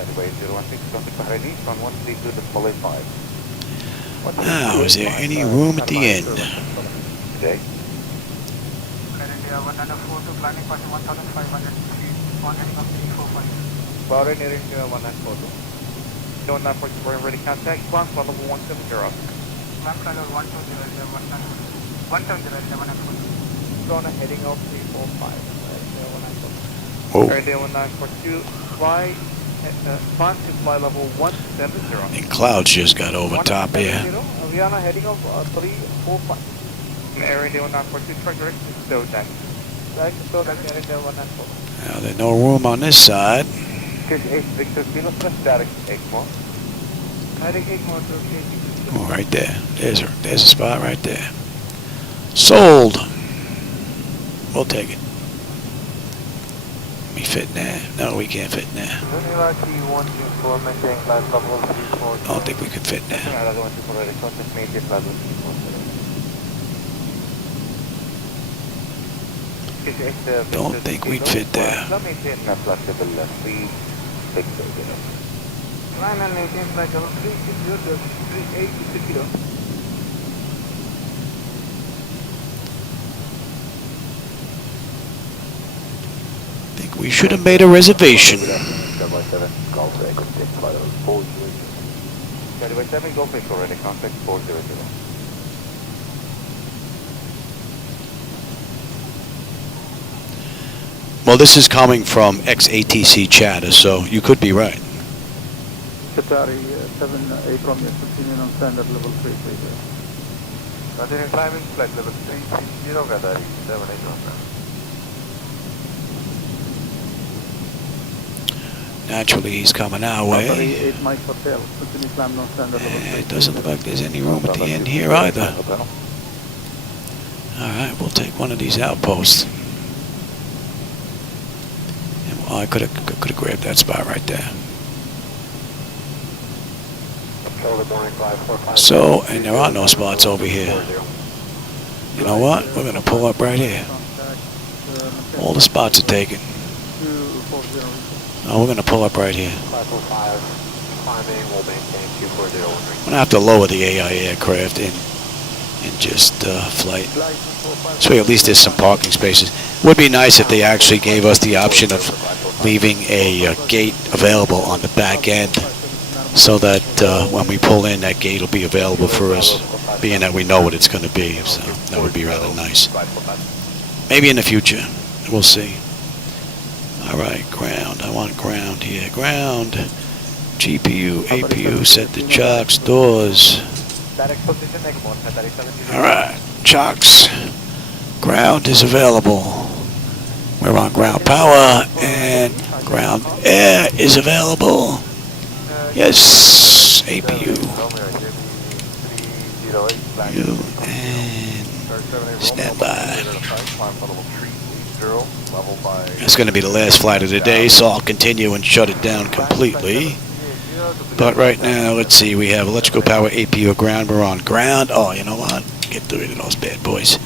Anyway, 016, contact Bahraini, from 132 to Malay 5. Now, is there any room at the end? Today. Currently, 104 to planning party 1,500 feet, on heading up 345. Bahrain nearing 1942. 1942, we're ready contact, climb flight level 170. Climb flight level 120, 170, 142. Going heading up 345. Whoa. Currently 1942, fly to fly level 170. And clouds just got over top here. We are now heading up 345. Area 1942, track direct to Stodan. Direct to Stodan, area 1942. Now, there's no room on this side. Victor Kilo, press direct ECMO. Direct ECMO to KG. Oh, right there. There's a spot right there. Sold. We'll take it. We fit in there? No, we can't fit in there. Don't think we could fit in there. Don't think we'd fit there. Line and maintain flight level 360 38 kilo. I think we should have made a reservation. 7 Golf Echo, take flight level 400. 7 Golf Echo, ready, contact 400. Well, this is coming from ex-ATC chatter, so you could be right. Qatari 7A from your continuing on standard level 330. Continuing climbing, flight level 330, Qatari 7A on that. Naturally, he's coming our Qatari way. 8 Mike Hotel, continue climb on standard level 330. It doesn't look like there's any room at the end here either. Alright, we'll take one of these outposts. And I could have grabbed that spot right there. So, and there are no spots over here. You know what? We're going to pull up right here. All the spots are taken. Oh, we're going to pull up right here. I'm going to have to lower the AI aircraft and just flight. So at least there's some parking spaces. Would be nice if they actually gave us the option of leaving a gate available on the back end, so that when we pull in, that gate will be available for us, being that we know what it's going to be. So that would be rather nice. Maybe in the future. We'll see. All right, ground. I want ground here. Ground. GPU, APU, set the chocks, doors. All right, chocks. Ground is available. We're on ground power, and ground air is available. Yes, APU. And stand by. It's going to be the last flight of the day, so I'll continue and shut it down completely. But right now, let's see, we have electrical power, APU, ground. We're on ground. Oh, you know what? Get rid of those bad boys.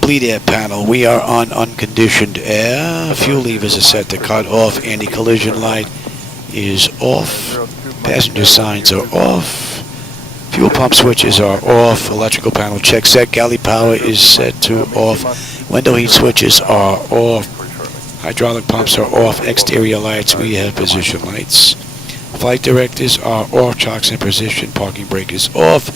Bleed air panel. We are on unconditioned air. Fuel levers are set to cut off. Anti-collision light is off. Passenger signs are off. Fuel pump switches are off. Electrical panel check set. Galley power is set to off. Window heat switches are off. Hydraulic pumps are off. Exterior lights, we have position lights. Flight directors are off. Chocks in position. Parking brake is off.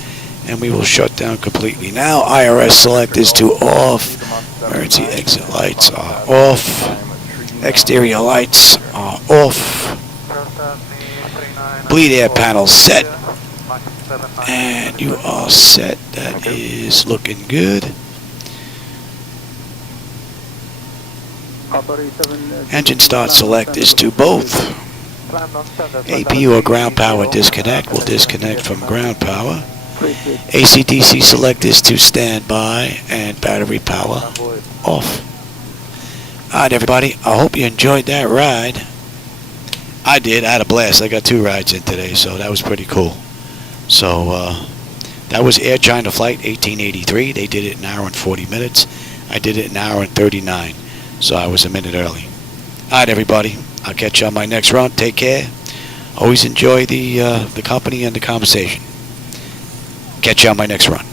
And we will shut down completely. Now IRS select is to off. Emergency exit lights are off. Exterior lights are off. Bleed air panel set. And you are set. That is looking good. Engine start select is to both. APU or ground power disconnect will disconnect from ground power. AC/DC select is to standby, and battery power off. Alright everybody, I hope you enjoyed that ride. I did. I had a blast. I got 2 rides in today, so that was pretty cool. So that was Air China Flight 1883. They did it in an hour and 40 minutes. I did it in an hour and 39, so I was a minute early. Alright everybody, I'll catch you on my next run. Take care. Always enjoy the company and the conversation. Catch you on my next run.